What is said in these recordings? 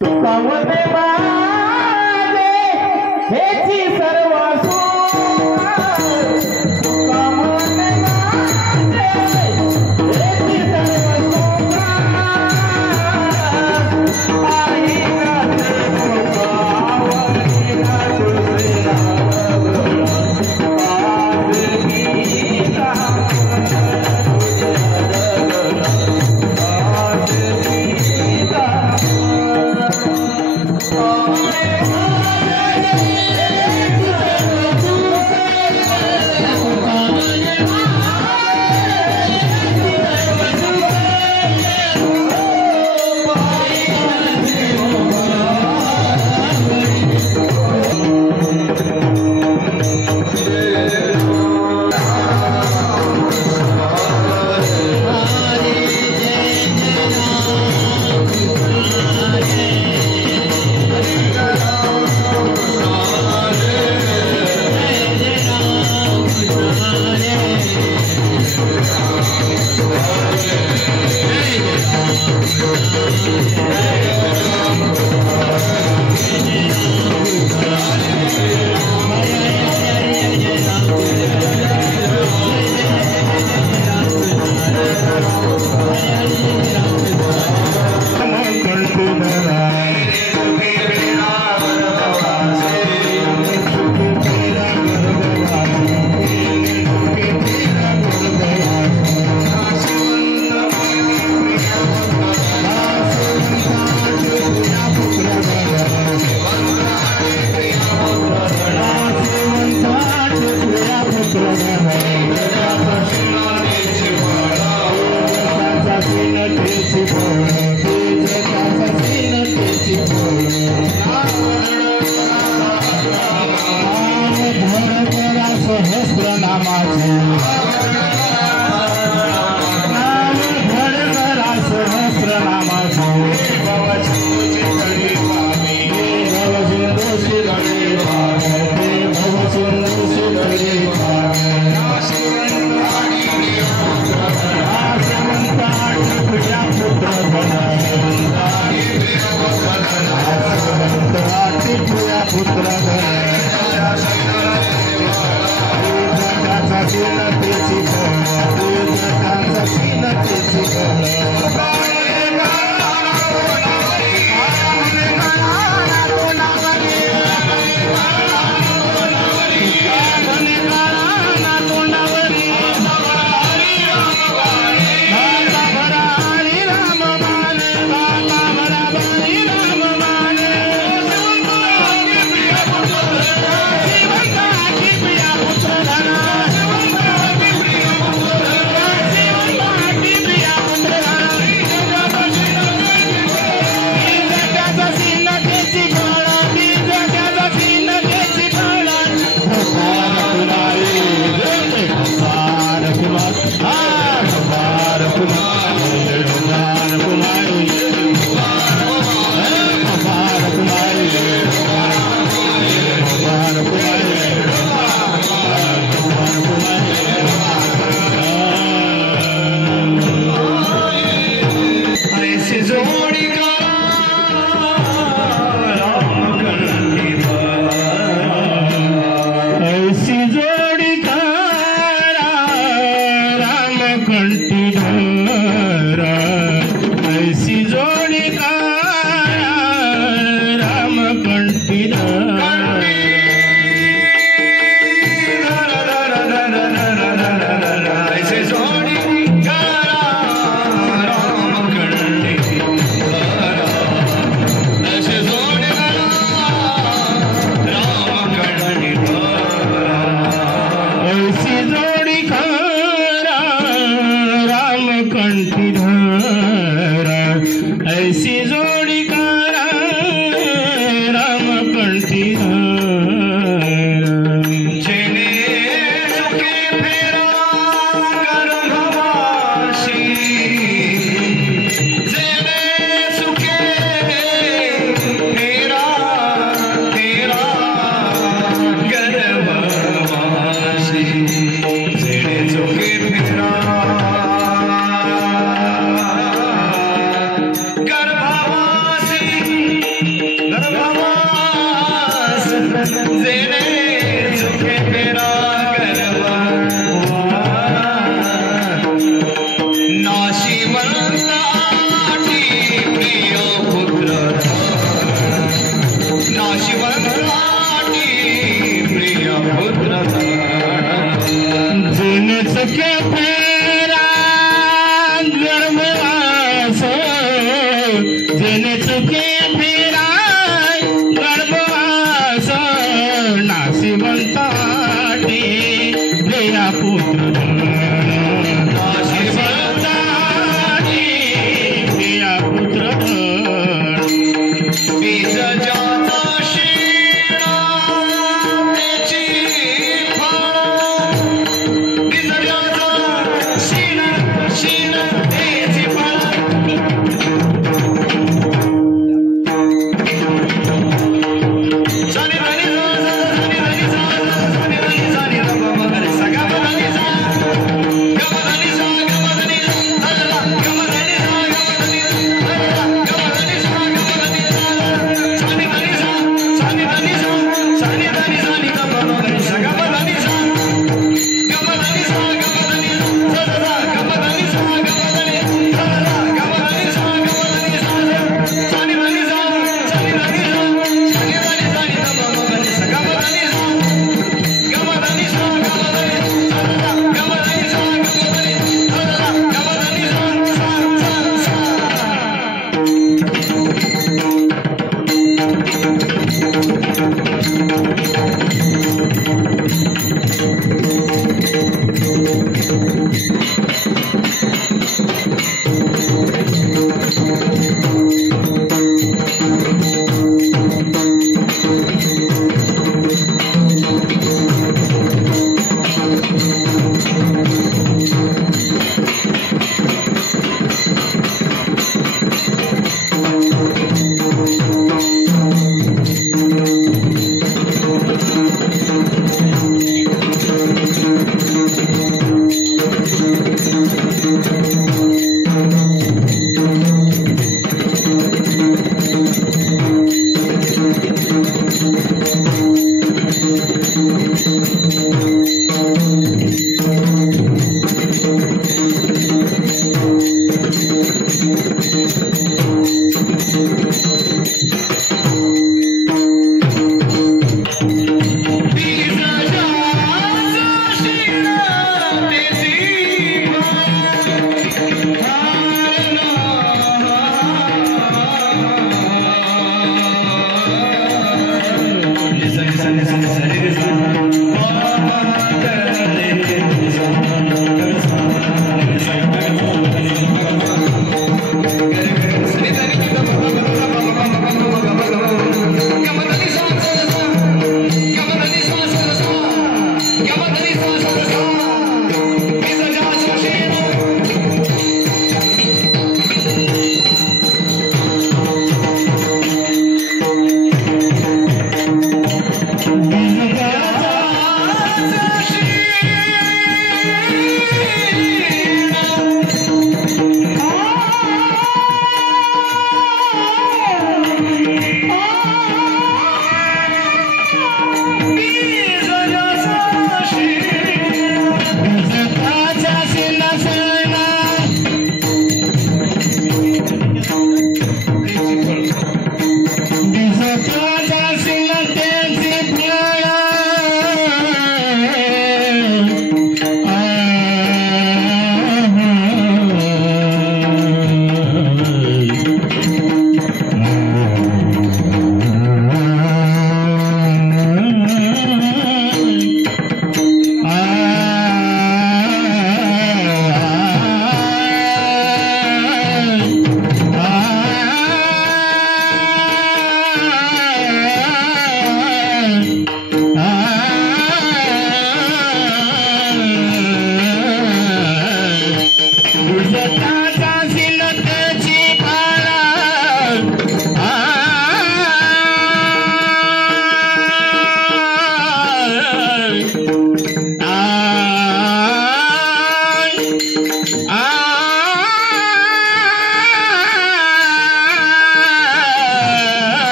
तुकामध्ये माझे हेची सर्व तुकामध्ये माझे हेची सर्व आई गाते गोपावली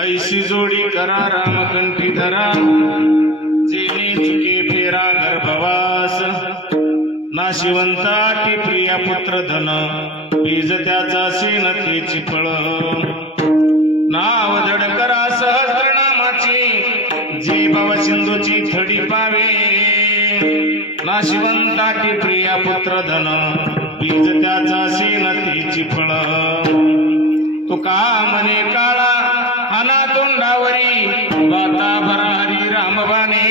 ऐशी जोडी करा रामकंठी धरा जेणे चुके फेरा गर्भवास नाशिवंता की प्रिया पुत्र धन बीज त्याचा सेनतेची फळ नाव धड करा सहस्रनामाची जी भव सिंधूची थडी पावे नाशिवंता की प्रिया पुत्र धन बीज त्याचा सेनतेची फळ तुका मने काळा अना तोंडावरी बाता भरा हरी रामबाने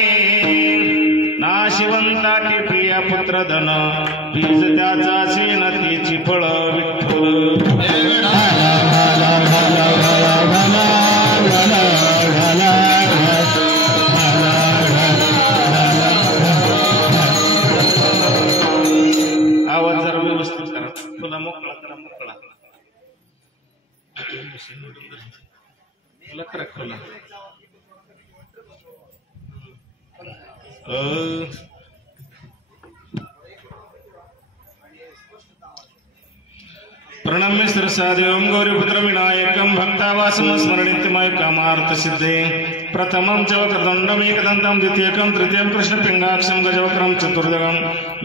नाशिवंता की प्रिया पुत्र धन बीज त्याचा सेनतेची फळ विठ्ठल आवाज जरा व्यवस्थित करा तुला मोकळा करा मोकळा खोला प्रणम्य शिरसादेवं गौरीपुत्र विनायकं भक्तावासं स्मरणित्यमय कामार्थ सिद्धे प्रथमं च वक्रतुण्डमेकदन्तं द्वितीयकं तृतीयं कृष्णपिङ्गाक्षं गजवक्रं चतुर्दकं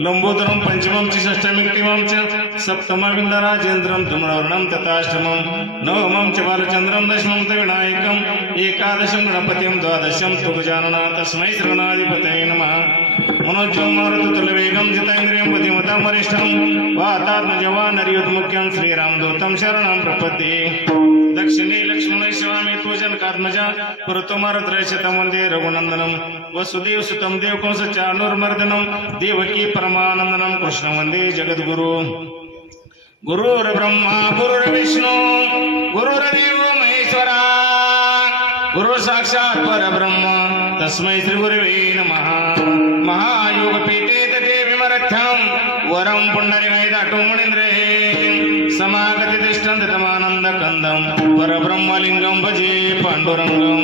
लंबोदरं पंचमं च षष्ठमिक्तिमं च सप्तमं विन्दराजेन्द्रं धूम्रवर्णं तथाष्टमं नवमं च बालचन्द्रं दशमं च विनायकं एकादशं गणपतिं द्वादशं तु गजानना तस्मै श्रीगणाधिपतये नमः मनोजं मारुतुल्यवेगं जितेन्द्रियं बुद्धिमतां वरिष्ठं वातात्मजवानरियुद्मुख्यं श्रीरामदूतं शरणं प्रपद्ये दक्षिणे लक्ष्मणे शिवामि त्वजनकात्मजा पुरतोमारत्रयशतं वन्दे रघुनन्दनं वसुदेवसुतं देवकंसचाणूरमर्दनं देवकी परमानन्दनं कृष्णं वन्दे जगद्गुरु गुरुर्ब्रह्मा गुरुर्विष्णु गुरुर्देवो महेश्वरा गुरु साक्षात् परब्रह्म तस्मै श्रीगुरवे नमः महायोगपीठे तटे विमरथ्यं वरं पुण्डरीकायदाटो मुनीन्द्रे समागति तिष्ठन्ति तमानन्दकन्दं परब्रह्मलिङ्गं भजे पाण्डुरङ्गं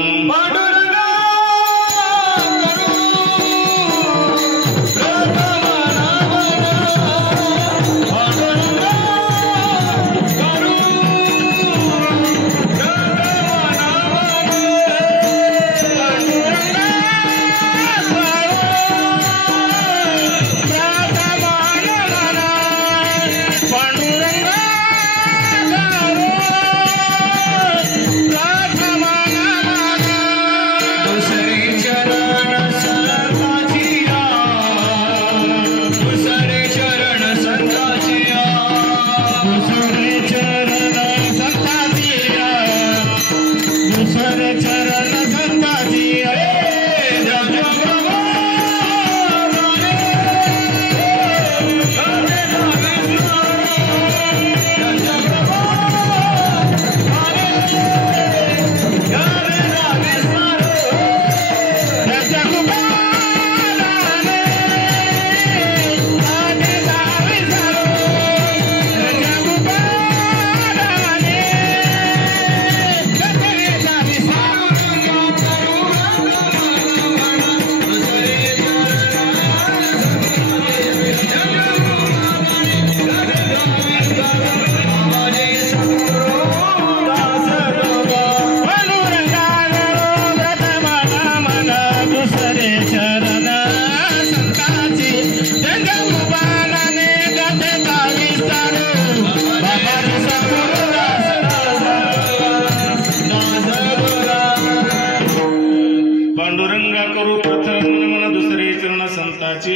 पांडुरंगा करू प्रथम मन दुसरे चरण संताचे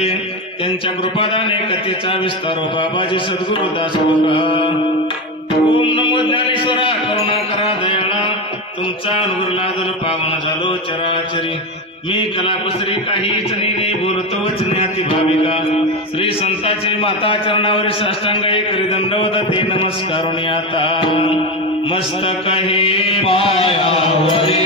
त्यांच्या कृपादाने कथेचा विस्तारो बाबाजी सद्गुरु दास ओम नमो ज्ञानेश्वरा करुणा करा दयाळा तुमचा अनुग्रह लादल पावन झालो चराचरी मी कलापसरी काहीच नाही बोलतो वचने भाविका श्री संताचे माता चरणावर साष्टांग करी दंडवत ते नमस्कार आता मस्तक हे पायावरी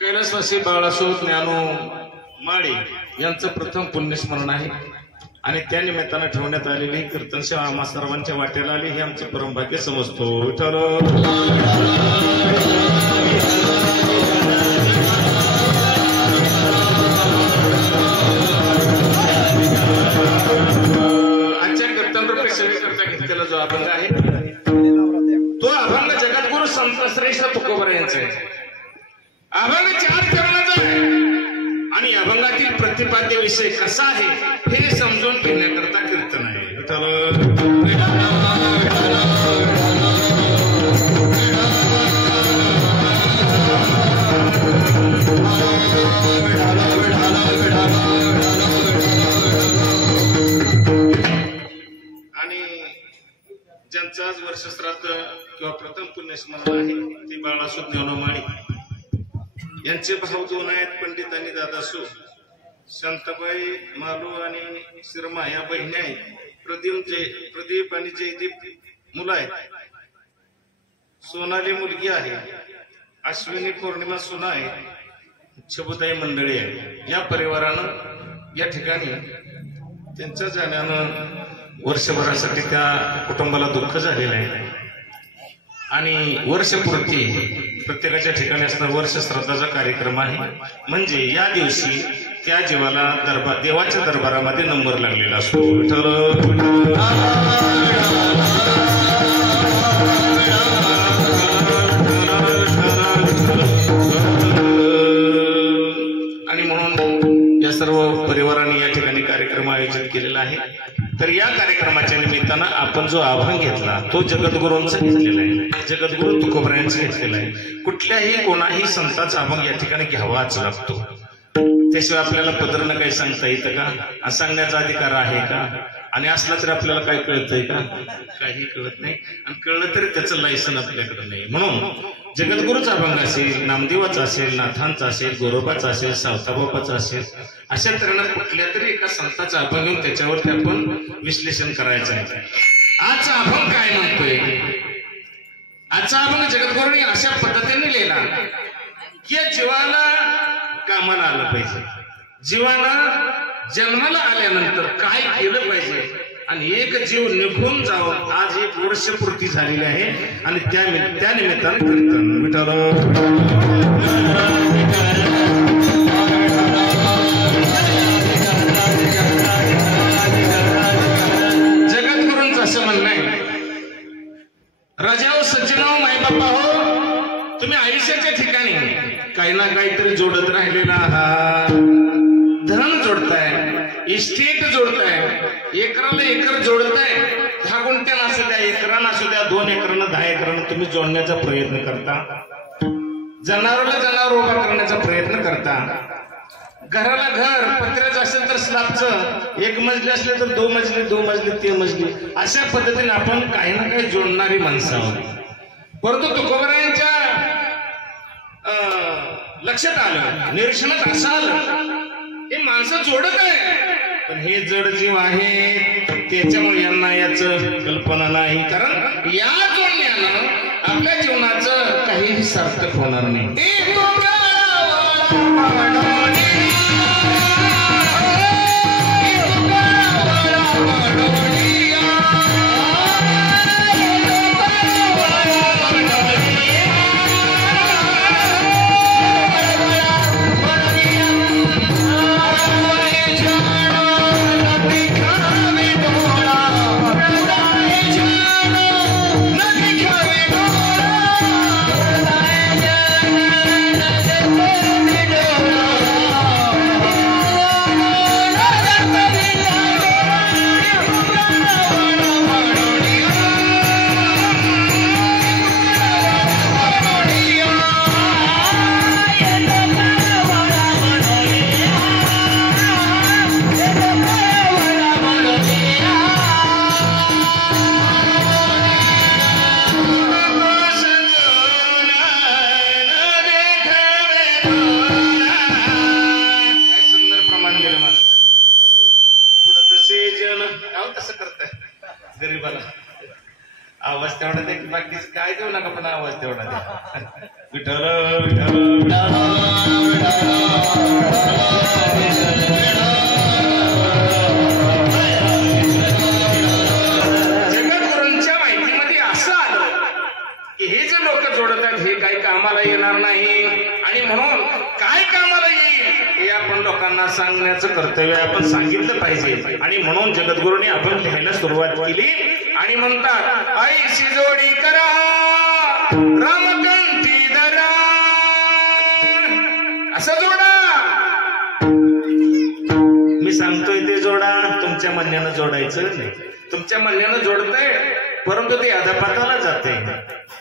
कैलासवासी बाळासो ज्ञानो माळी यांचं प्रथम पुण्यस्मरण आहे आणि त्या निमित्तानं ठेवण्यात आलेली कीर्तन सेवा आम्हा सर्वांच्या वाटेला आली हे आमचे परमभाग्य समजतो विठ्ठल आजच्या कीर्तन रूपी सेवेकरता घेतलेला जो अभंग आहे तो अभंग जगद्गुरु संत श्रेष्ठ तुकोबरा यांचा आहे अभंग 4 चरणाचा आहे आणि अभंगातील प्रतिपाद्य विषय कसा आहे हे समजून घेण्याकरता कीर्तन आहे आणि ज्यांचं आज वर्षश्राद्ध किंवा प्रथम पुण्यस्मरण आहे ते बाळासो ज्ञानो माळी यांचे भाऊ 2 आहेत पंडित आणि दादासू शांताबाई मालू आणि शिरमा या बहिणी आहेत प्रदीप आणि जयदीप मुलं आहेत सोनाली मुलगी आहे अश्विनी पौर्णिमा सुना आहे छबुताई मंडळी आहे या परिवारानं या ठिकाणी त्यांच्या जाण्यानं वर्षभरासाठी त्या कुटुंबाला दुःख झालेलं आहे आणि वर्षपूर्ती प्रत्येकाच्या ठिकाणी असणारा वर्ष श्राद्धाचा कार्यक्रम आहे म्हणजे या दिवशी त्या जीवाला देवाच्या दरबारामध्ये नंबर लागलेला असतो आणि म्हणून या सर्व परिवारांनी या ठिकाणी कार्यक्रम आयोजित केलेला आहे तर या कार्यक्रमाच्या निमित्तानं आपण जो अभंग घेतला तो जगद्गुरूंचा घेतलेला आहे जगद्गुरु तुकोबरा यांचा घेतलेला आहे कुठल्याही कोणाही संतांचा अभंग या ठिकाणी घ्यावाच लागतो त्याशिवाय आपल्याला पदरनं काही सांगता येतं का सांगण्याचा अधिकार आहे का आणि असला तरी आपल्याला काय कळतंय का काही कळत नाही आणि कळलं तरी त्याचं लायसन आपल्याकडे नाही म्हणून जगद्गुरूचा अभंग असेल नामदेवाचा असेल नाथांचा असेल गोरोबाचा असेल सावताबापाचा असेल अशा तऱ्हेनं कुठल्या तरी एका संतांचा अभंग घेऊन त्याच्यावरती आपण विश्लेषण करायचं आहे आजचा अभंग काय म्हणतोय आजचा अभंग जगद्गुरूंनी अशा पद्धतीने लिहिला की जीवाला कामाला आलं पाहिजे जीवाला जन्माला आल्यानंतर काय केलं पाहिजे आणि एक जीव निघून जाऊन आज 1 वर्षपूर्ती झालेली आहे आणि त्या निमित्तानं कीर्तन जगद्गुरूंचं असं म्हणणं आहे राजाओ सज्जनाओ मायबापा हो तुम्ही आयुष्याच्या ठिकाणी काही ना काहीतरी जोडत राहिलेला आहात धन जोडताय इस्टेट जोडताय एकराला एकर जोडताय 10 गुंठ्यानं असू द्या एकरानं असू द्या 2 एकरानं 10 एकरानं तुम्ही जोडण्याचा प्रयत्न करता जनावराला जनावर उभा करण्याचा प्रयत्न करता घराला घर पत्र्याचं असेल तर स्लॅबचं 1 मजली असले तर 2 मजली 2 मजली 3 मजली अशा पद्धतीने आपण काही ना काही जोडणारी माणसं आहोत परंतु तुकोबरायांच्या लक्षात आलं, निरीक्षणात असं आलं हे माणसं जोडत आहे, पण हे जड जीव आहे त्याच्यामुळे यांना याच कल्पना नाही. कारण या जोडण्यानं आपल्या जीवनाचं काहीही सार्थक होणार नाही. आवाज तेवढा दे, बाकीच काय देऊ नका, पण आवाज तेवढा दे. विठ्ठल विठ्ठल जगद्गुरूंच्या माहितीमध्ये असं आलं की हे जे लोक जोडत आहेत हे काही कामाला येणार नाही, आणि म्हणून काय कामाला येईल हे आपण लोकांना सांगण्याचं कर्तव्य आपण सांगितलं पाहिजे. आणि म्हणून जगद्गुरूंनी आपण लिहायला सुरुवात केली आणि म्हणतात, आईशी जोडी करा रामकंठी धरा, असं जोडा. मी सांगतोय ते जोडा, तुमच्या म्हणण्यानं जोडायचं नाही. तुमच्या म्हणण्यानं जोडतंय परंतु ते अधपाताला जाते,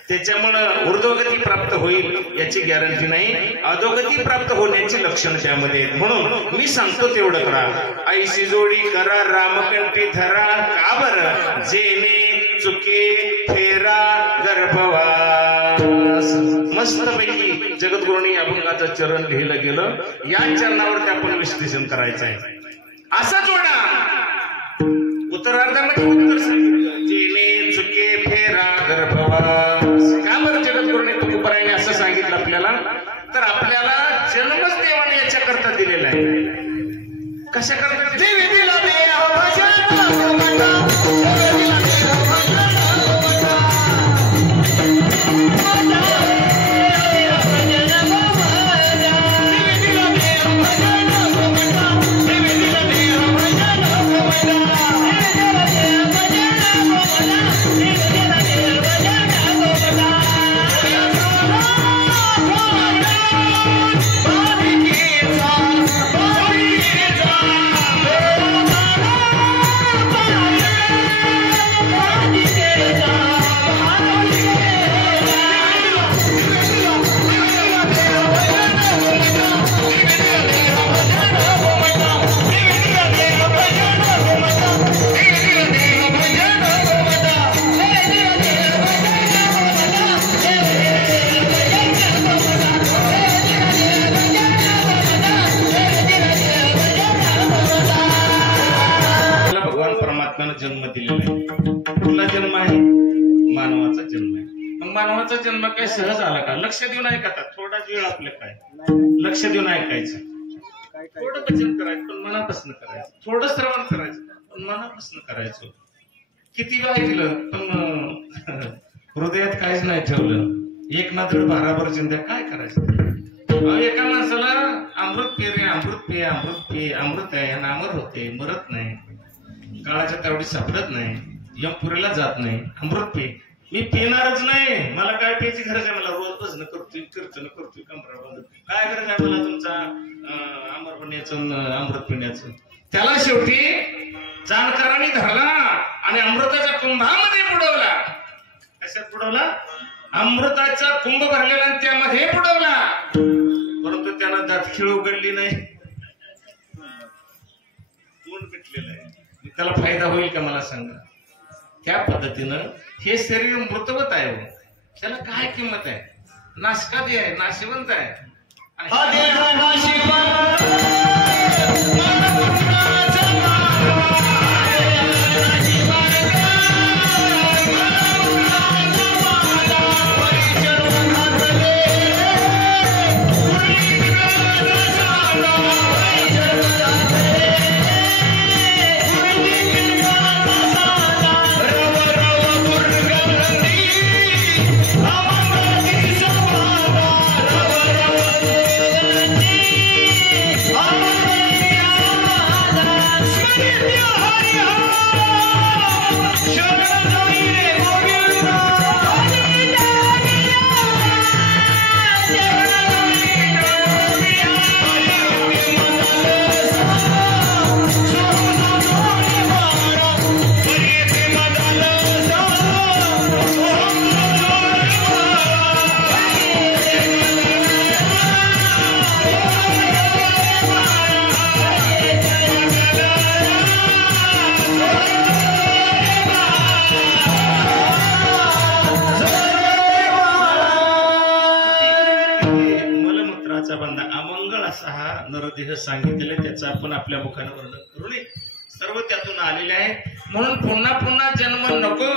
त्याच्यामुळं ऊर्ध्वगती प्राप्त होईल याची गॅरंटी नाही, अधोगती प्राप्त होण्याची लक्षण त्यामध्ये. म्हणून मी सांगतो तेवढं करा. आईशी जोडी करा रामकंठी धरा, का बरं? जेणे चुके फेरा गर्भवास. मस्तपैकी जगद्गुरूंनी अभंगाचं चरण लिहिलं गेलं, या चरणावरती आपण विश्लेषण करायचं आहे. असा जोडा उत्तरार्धामध्ये उत्तर सांगितलं, जेणे चुके फेरा गर्भवास. का बरं जगद्गुरूंनी तुकोबारायांनी असं सांगितलं आपल्याला? तर आपल्याला जन्मच देवाने याच्या करता दिलेला आहे. कशा करता? जन्म दिलेला आहे. कुठला जन्म आहे? मानवाचा जन्म आहे. मग मानवाचा जन्म काय सहज आला का? लक्ष देऊन ऐकतात. थोडा वेळ आपलं काय लक्ष देऊन ऐकायचं, थोडं भजन करायचं पण मनापासून करायचं, थोडं श्रवण करायचं पण मनापासून करायचं. किती वेळ ऐकलं पण हृदयात काहीच नाही ठेवलं, एक ना दीड भाराभर चिंता काय करायचं? एका माणसाला अमृत पे रे, अमृत पे, अमृत पे, अमृत आहे नामर होते, मरत नाही, काळाच्या तावडी सापडत नाही, यमपुरीला जात नाही, अमृत पे. मी पिणारच नाही, मला काय प्यायची गरज आहे? मला रोज भजन करतोय, कीर्तन करतोय, कमरा बंद, काय गरज आहे मला तुमचा अमर होण्याचं, अमृत पिण्याचं? त्याला शेवटी जाणकारांनी धरला आणि अमृताच्या कुंभामध्ये बुडवला. कशात बुडवला? अमृताचा कुंभ भरलेला आणि त्यामध्ये बुडवला. परंतु त्याला दातखिळ उघडली नाही, तोंड पिटलेलं आहे. त्याला फायदा होईल का मला सांगा? त्या पद्धतीनं हे शरीर मृतवत आहे, त्याला काय किंमत आहे? नाशकादी आहे, नाशिवंत आहे. नरदेह सांगितलेले त्याचं आपण आपल्या मुखाने वर्णन करू नये. सर्व त्यातून आलेले आहे. म्हणून पुन्हा पुन्हा जन्म नको.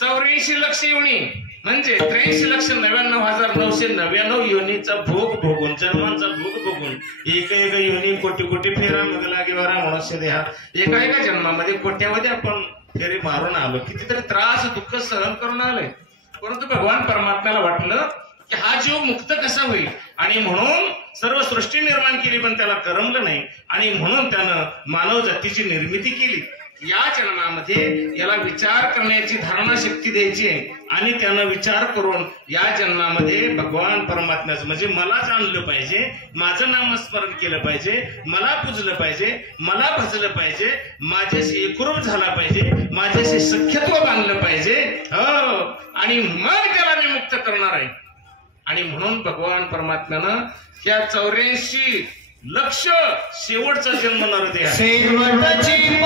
84 लक्ष योनी म्हणजे 83,99,999 योनीचा भोग भोगून, जन्मांचा भोग भोगून, एक एक योनी कोटी कोटी फेरा मग लागेवारा मनुष्य देहा, एका एका जन्मामध्ये कोट्यावधी आपण फेरी मारून आलो, कितीतरी त्रास दुःख सहन करून आलोय. परंतु भगवान परमात्म्याला वाटलं की हा जीव मुक्त कसा होईल, आणि म्हणून सर्व सृष्टी निर्माण केली, पण त्याला करमलं नाही, आणि म्हणून त्यानं मानव जातीची निर्मिती केली. या जन्मामध्ये याला विचार करण्याची धारणा शक्ती द्यायची आहे, आणि त्यानं विचार करून या जन्मामध्ये भगवान परमात्म्याचं म्हणजे मला जाणलं पाहिजे, माझं नामस्मरण केलं पाहिजे, मला पूजलं पाहिजे, मला भजलं पाहिजे, माझ्याशी एकरूप झाला पाहिजे, माझ्याशी सख्यत्व बांधलं पाहिजे, हो, आणि मग त्याला मी मुक्त करणार आहे. आणि म्हणून भगवान परमात्म्यानं त्या 84 लक्ष शेवटचा जन्म नरदेह शेवटची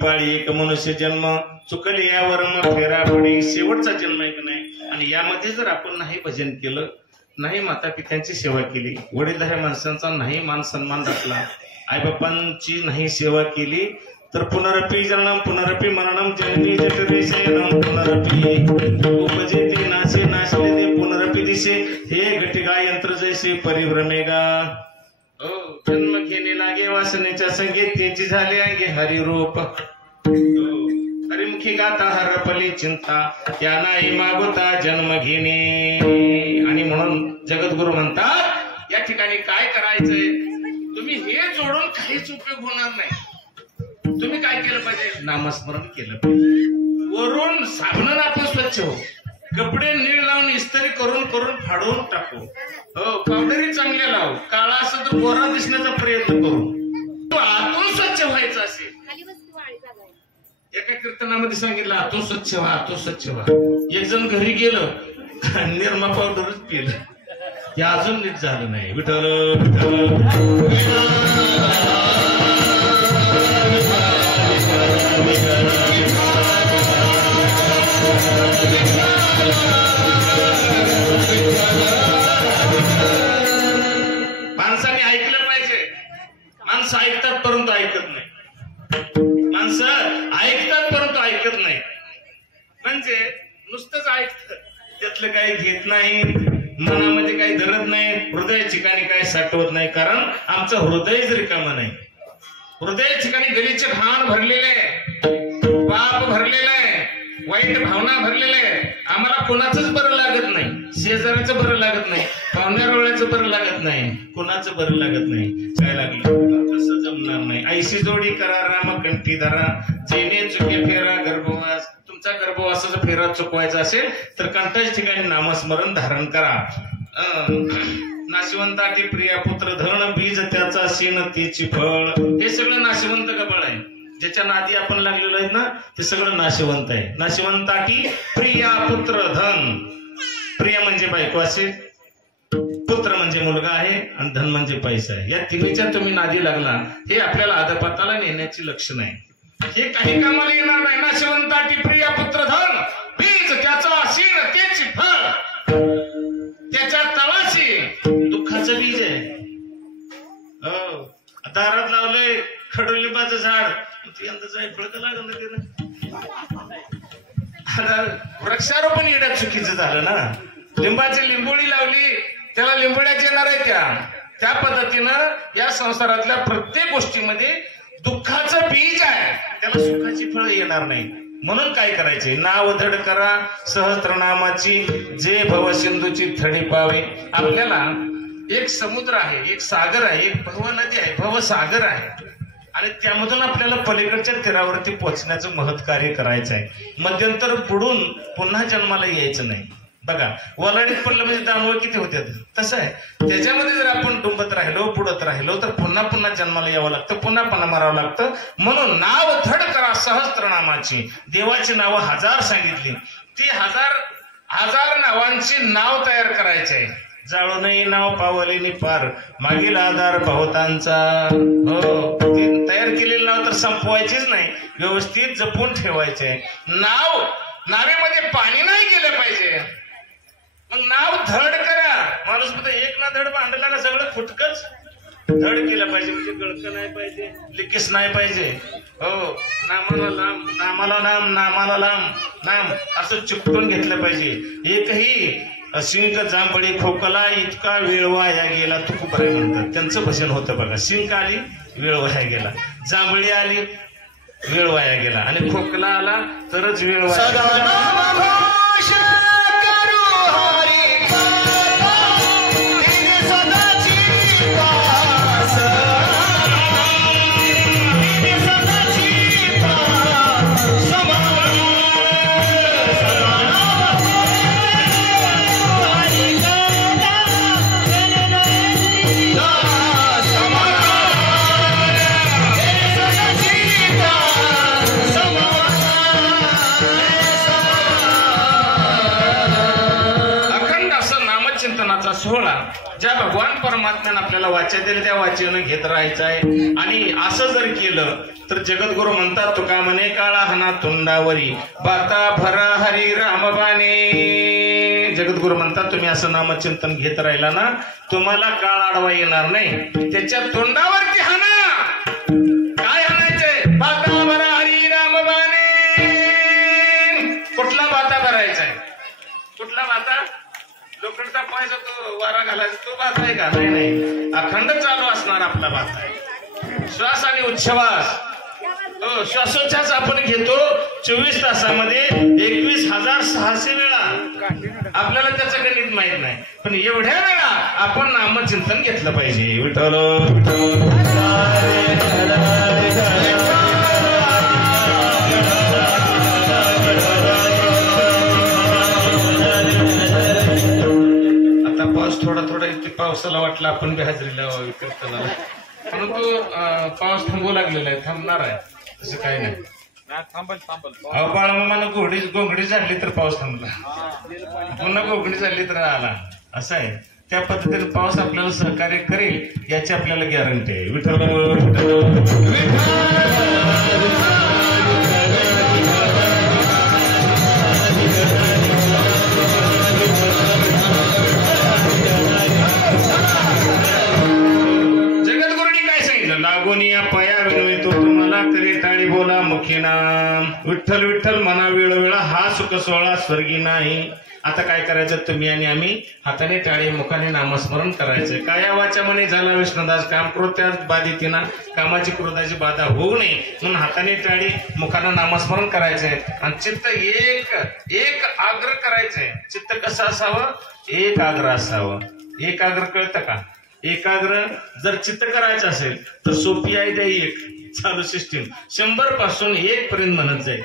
पाळी एक मनुष्य जन्म चुकले यावर मग फेरा पडी शेवटचा जन्म आहे की नाही. आणि यामध्ये जर आपण नाही भजन केलं, नाही माता पित्यांची सेवा केली, वडीलधाऱ्या माणसांचा नाही मान सन्मान राखला, आई बापांची नाही सेवा केली, तर पुनरपी जन्म पुनरपी मरणम जननी जठरे शयनम पुनरपी उपजेते नाशे नाशले ते पुनरपी दिसे हे घटिका यंत्र जैसे परिभ्रमेगा. हो, जन्म घेणे लागे वासनेच्या संगीत त्याची झाले अंगे हरिरूप. हरिमुखी गाता हरपली चिंता या नाही मागोता जन्म घेणे. आणि म्हणून जगद्गुरु म्हणतात या ठिकाणी काय करायचंय, तुम्ही हे जोडून काहीच उपयोग होणार नाही. तुम्ही काय केलं पाहिजे, नामस्मरण केलं पाहिजे. वरून साबणानं आपण स्वच्छ हो, कपडे नीळ लावून इस्त्री करून करून फाडून टाकू, हो, पावडरी चांगल्या लावू, काळा असं तर गोरा दिसण्याचा प्रयत्न करू, आतून स्वच्छ व्हायचं असेल. एका कीर्तनामध्ये सांगितलं आतून स्वच्छ व्हा, आतून स्वच्छ व्हा. एक जण घरी गेलं निरमा पावडरच पिलं, हे अजून नीट झालं नाही. विठ्ठल माणसाने ऐकलं पाहिजे. माणसं ऐकतात परंतु ऐकत नाही. माणसं ऐकतात परंतु ऐकत नाही. म्हणजे नुसतंच ऐकत, त्यातलं काही घेत नाही, मनामध्ये काही धरत नाही, हृदय ठिकाणी काही साठवत नाही. कारण आमचं हृदयच रिकामं नाही. हृदय ठिकाणी गलीचे घाण भरलेले आहे, पाप भरलेलं आहे, वाईट भावना भरलेल्या आहेत. आम्हाला कोणाचंच बरं लागत नाही, शेजाऱ्याचं बरं लागत नाही, पाहुण्यारोळ्याचं बरं लागत नाही, कोणाचं बरं लागत नाही. काय लागलं कसं जमणार नाही. ऐशी जोडी करा राम कंठी धरा, जेणे चुके फेरा गर्भवास. तुमचा गर्भवासाचा फेरा चुकवायचा असेल तर कंठाच्या ठिकाणी नामस्मरण धारण करा. नाशिवंताटी प्रिया पुत्र धन बीज त्याचा शेण तीची फळ. हे सगळं नाशिवंत गबळ आहे. ज्याच्या नादी आपण लागलेलो आहेत ना ते सगळं नाशिवंत आहे. नाशिवंताटी प्रिया पुत्र धन. प्रिया म्हणजे बायको असेल, पुत्र म्हणजे मुलगा आहे आणि धन म्हणजे पैसा आहे. या तिन्हीच्या तुम्ही नादी लागला हे आपल्याला अधपताला नेण्याची लक्षण आहे. हे काही कामाला येणार नाही. नाशिवंताटी प्रिया पुत्र धन बीज त्याचा शेण तेची फळ. त्याच्या तळाशी दुःखाचं बीज आहे. दारात लावलंय कडुलिंबाचं झाड, यंदाच फळ का लागलं त्याला. वृक्षारोपण येण्यात चुकीचं झालं ना. लिंबाची लिंबोळी लावली त्याला लिंबोळ्याच येणार आहे. त्या पद्धतीनं या संसारातल्या प्रत्येक गोष्टीमध्ये दुःखाचं बीज आहे, त्याला सुखाची फळं येणार नाही. म्हणून काय करायचे, नाव धड करा सहस्त्रनामाची, जे भवसिंधूची थडी पावे. आपल्याला एक समुद्र आहे, एक सागर आहे, एक भव नदी आहे, भवसागर आहे आणि त्यामधून आपल्याला पलीकडच्या तीरावरती पोहोचण्याचं महत् कार्य करायचं आहे. मध्यंतर बुडून पुन्हा जन्माला यायचं नाही. बघा वलाडीत पडलं म्हणजे दानव किती होते तसं आहे. त्याच्यामध्ये जर आपण डुंबत राहिलो बुडत राहिलो तर पुन्हा पुन्हा जन्माला यावं लागतं, पुन्हा पुन्हा मारावं लागतं. म्हणून नाव धड करा सहस्त्रनामाची. देवाची नावं 1000 सांगितली, ती हजार नावांची नाव तयार करायचे. जाळूनही नाव पावलेली पार, मागील आधार बहुतांचा. हो, ती तयार केलेलं नाव तर संपवायचीच नाही, व्यवस्थित जपून ठेवायचे. नावेमध्ये पाणी नाही गेलं पाहिजे. मग नाव धड करा. माणूस म्हणतो एक ना धड भांडला का सगळं फुटकच. धड केलं पाहिजे म्हणजे गळकं नाही पाहिजे, लिकेस नाही पाहिजे. हो, नामाला लांब, नामाला लांब, नामाला लांब, नाम असं चिपटून घेतलं पाहिजे. एकही शिंक जांभळी खोकला इतका वेळ वाया गेला तुकुबरे म्हणतात, त्यांचं भजन होतं बघा. शिंक आली वेळ वाया गेला, जांभळी आली वेळ वाया गेला आणि खोकला आला तरच वेळ वाया गेला. सोहळा ज्या भगवान परमात्म्याने आपल्याला वाचा दिले त्या वाचेनं घेत राहायचं आहे. आणि असं जर केलं तर जगद्गुरु म्हणतात, तुका म्हणे काळा हना तोंडावरी बाता भरा हरी रामबाणे. जगद्गुरु म्हणतात तुम्ही असं नामचिंतन घेत राहिला ना तुम्हाला काळ आडवा येणार नाही. त्याच्या तोंडावरती हाना. काय हाणायचंय, बाता भरा हरी रामबाणे. कुठला बाता भरायचा आहे, कुठला बाता. लोखंडचा पाय जातो वारा घालायचा तो बात आहे का, नाही. अखंड चालू असणार आपला बात आहे. श्वास आणि उच्छ्वास, श्वासोच्छ्वास आपण घेतो 24 तासामध्ये 21,600 वेळा. आपल्याला त्याचं गणित माहित नाही, पण एवढ्या वेळा आपण नामचिंतन घेतलं पाहिजे. विठ्ठल पाऊस थोडा थोडा पावसाला वाटला आपण बी हजेरी लावावी कीर्तनाला, परंतु पाऊस थांबू लागलेला आहे, थांबणार आहे तसं काही नाही. अहो बाळमामानं गोंगडी झाली तर पाऊस थांबला, पुन्हा गोंगडी झाली तर आला. असं आहे. त्या पद्धतीने पाऊस आपल्याला सहकार्य करेल याची आपल्याला गॅरंटी आहे. जगद्गुरूंनी काय सांगितलं, लागून या पया विनवितो तुम्हाला बोला करी टाळी बोला मुखीना विठ्ठल विठ्ठल मना वेळोवेळा हा सुख सोहळा स्वर्गी नाही. आता काय करायचं तुम्ही आणि आम्ही हाताने टाळी मुखाने नामस्मरण करायचं. काया वाचा म्हणे झाला विष्णुदास काम कृत्या बाधितीना कामाची क्रोधाची बाधा होऊ नये म्हणून हाताने टाळी मुखाने नामस्मरण करायचंय आणि चित्त एक आग्रह करायचंय. चित्त कसं असावं एकाग्र असावं. एकाग्र कळतं का? एकाग्र जर चित्त करायचं असेल तर सोपी आहे त्या एक चालू सिस्टीम 100 पासून 1 पर्यंत म्हणत जायचं.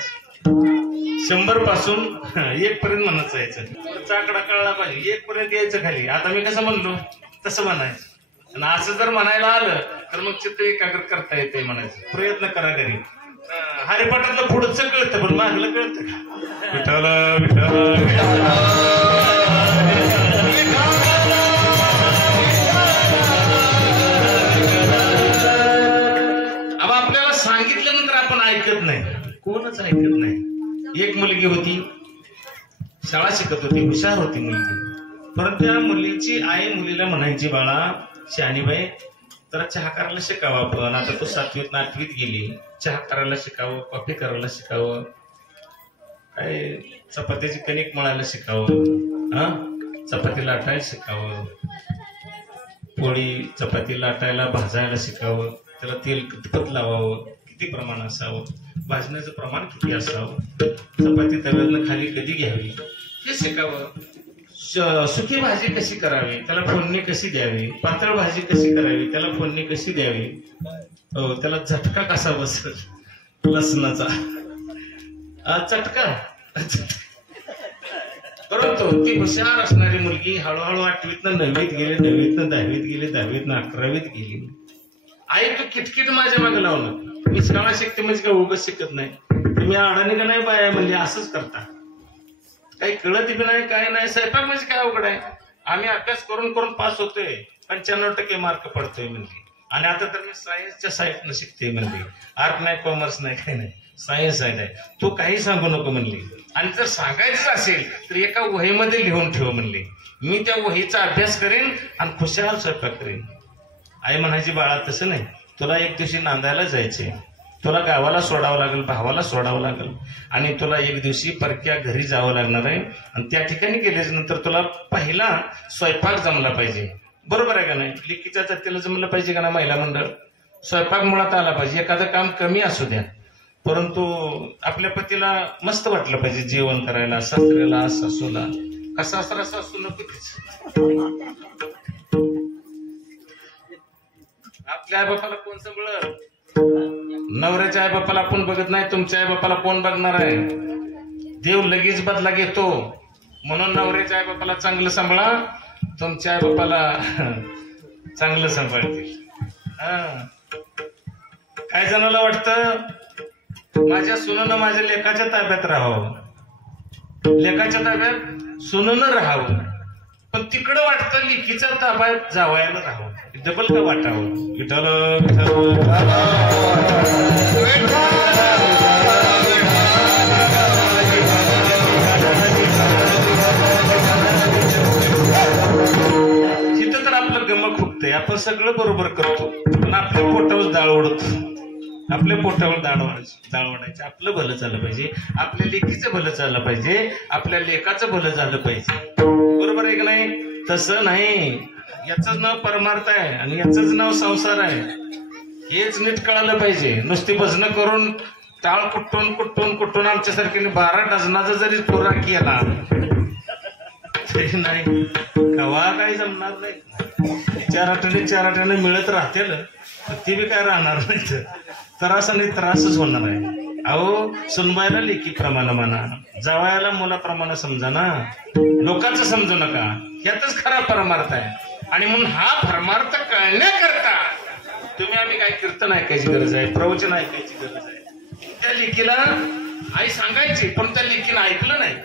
100 पासून 1 पर्यंत म्हणत जायचं. चाकडा कळला पाहिजे 1 पर्यंत यायचं खाली. आता मी कसं म्हणलो तसं म्हणायचं आणि असं जर म्हणायला आलं तर मग चित्त एकाग्र करता येते म्हणायचं. प्रयत्न करा घरी. हरिपाठातलं पुढचं कळतं पण मागलं कळतं का? विठ्ठल विठ्ठल सांगितल्यानंतर आपण ऐकत नाही. कोणच ऐकत नाही. एक मुलगी होती शाळा शिकत होती हुशार होती मुलगी. परंतु त्या मुलीची आई मुलीला म्हणायची बाळा शहाणीबाई तर चहा करायला शिकावं आपण. आता तू 7वीत 8वीत गेली. चहा करायला शिकावं कॉफी करायला शिकावं काय चपात्याची कणिक मळायला शिकावं. चपाती लाटायला शिकावं. पोळी चपाती लाटायला भाजायला शिकावं. त्याला तेल कितपत लावावं किती प्रमाण असावं भाजण्याचं प्रमाण किती असावं चपाती तव्यातनं खाली कधी घ्यावी हे शिकावं. सुकी भाजी कशी करावी त्याला फोडणी कशी द्यावी. पातळ भाजी कशी करावी त्याला फोडणी कशी द्यावी. त्याला झटका कसा बसेल लसणाचा चटका. परंतु ती हुशार असणारी मुलगी हळूहळू 8वीतनं 9वीत गेली 9वीतनं 10वीत गेली 10वीतनं 11वीत गेली. आई तू किटकिट माझ्या मागे लावलं. मी शाळा शिकते म्हणजे काय उगाच शिकत नाही. तुम्ही अडाणी का नाही बाया म्हणजे असंच करता. काही कळत बी नाही काय नाही. स्वयंपाक म्हणजे काय अवघड आहे. आम्ही अभ्यास करून करून पास होतोय 95% मार्क पडतोय म्हणजे. आणि आता तर मी सायन्सच्या साईडनं शिकते म्हणली. आर्ट नाही कॉमर्स नाही काही नाही सायन्स आहे. तू काही सांगू नको म्हणली. आणि जर सांगायचं असेल तर एका वहीमध्ये लिहून ठेव म्हणली. मी त्या वहीचा अभ्यास करेन आणि खुशाल स्वयंपाक करेन. आई म्हणायची बाळा तसं नाही. तुला एक दिवशी नांदायला जायचे. तुला गावाला सोडावं लागेल भावाला सोडावं लागेल आणि तुला एक दिवशी परक्या घरी जावं लागणार आहे. आणि त्या ठिकाणी गेल्याच्या नंतर तुला पहिला स्वयंपाक जमला पाहिजे. बरोबर आहे का नाही. लिकीच्या जातीला जमलं पाहिजे का ना. महिला मंडळ स्वयंपाक मुळात आला पाहिजे. एखादं काम कमी असू द्या परंतु आपल्या पतीला मस्त वाटलं पाहिजे जेवण करायला. सासऱ्याला सासूला का सासरा सासू नको आपल्या आई बापाला कोण सांभाळलं. नवऱ्याच्या आई बापाला आपण बघत नाही. तुमच्या आई बापाला कोण बघणार आहे. देव लगेच बदला घेतो म्हणून नवऱ्याच्या आई बापाला चांगलं सांभाळा. तुमच्या आई बापाला चांगलं सांभाळतील. काय जणाला वाटतं माझ्या सुनेनं माझ्या लेकाच्या ताब्यात राहावं. लेकाच्या ताब्यात सुनेनं राहावं. पण तिकडं वाटतं लिकीच्या ताब्यात जावयाला राहावं. डबल का वाटावं. विठ्ठल तिथं तर आपलं गमक फुगतंय. आपण सगळं बरोबर करतो पण आपल्या पोटावर डाळ ओढतो. आपल्या पोटावर डाळ ओढायची. आपलं भलं झालं पाहिजे. आपल्या लेकीचं भलं झालं पाहिजे. आपल्या लेकाचं भलं झालं पाहिजे. बरोबर आहे की नाही. तसं नाही. याच नाव परमार्थ आहे आणि याच नाव संसार आहे. हेच नीट कळालं पाहिजे. नुसती भजनं करून टाळ कुट्टून कुट्टून कुट्टून आमच्यासारख्याने 12 डझनाचा जरी पुरा केला तरी नाही कवा काही जमणार नाही. 4 आठवडे मिळत राहतील ती बी काय राहणार नाही. त्रास आणि त्रासच होणार आहे. अहो सुनबाईला लेकीप्रमाणे म्हणा. जावयाला मुलाप्रमाणे समजा ना. लोकांचं समजू नका. यातच खरा परमार्थ आहे. आणि म्हणून हा परमार्थ कळण्याकरता तुम्ही आम्ही काय कीर्तन ऐकायची गरज आहे. प्रवचन ऐकायची गरज आहे. त्या लेकीला आई सांगायची पण त्या लेकीनं ऐकलं नाही.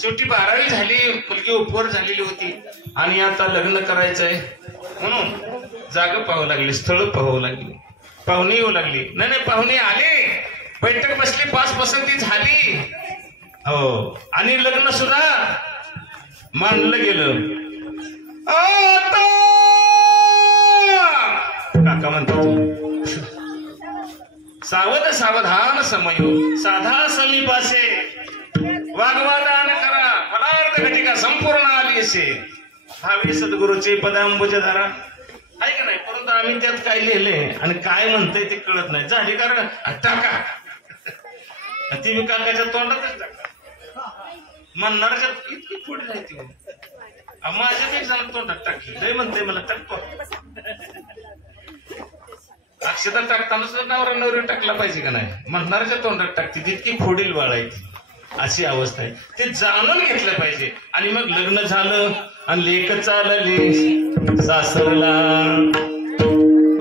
शेवटी 12वी झाली. मुलगी उपवर झालेली होती आणि आता लग्न करायचंय म्हणून जागा पाहावं लागली. स्थळ पाहावं लागली. पाहुणे येऊ लागली. नाही पाहुणे आले. बैठक बसली. 5 पसंती झाली. हो आणि लग्न सुद्धा मानलं गेलं. काका म्हणतो सावध सावधान समयो साधा समीपासे वाग्वादान करा फलार्थ घटिका संपूर्ण आली असे भावी सद्गुरूचे पदांबुज धरा आहे का नाही. परंतु आम्ही त्यात काय लिहिले आणि काय म्हणतंय ते कळत नाही. झाली कारण टाका ती मी काकाच्या तोंडातच टाका म्हणणाऱ्याच्या इतकी पुढे नाही ती माझ्या एक जण तोंडात टाकली लय म्हणते मला टाकतो अक्षता टाकताना सुद्धा नवरा नवरी टाकला पाहिजे का नाही. म्हणणाऱ्याच्या तोंडात टाकते तितकी फोडील वाळायची अशी अवस्था आहे. ते जाणून घेतलं पाहिजे. आणि मग लग्न झालं आणि लेक चालली सासरला.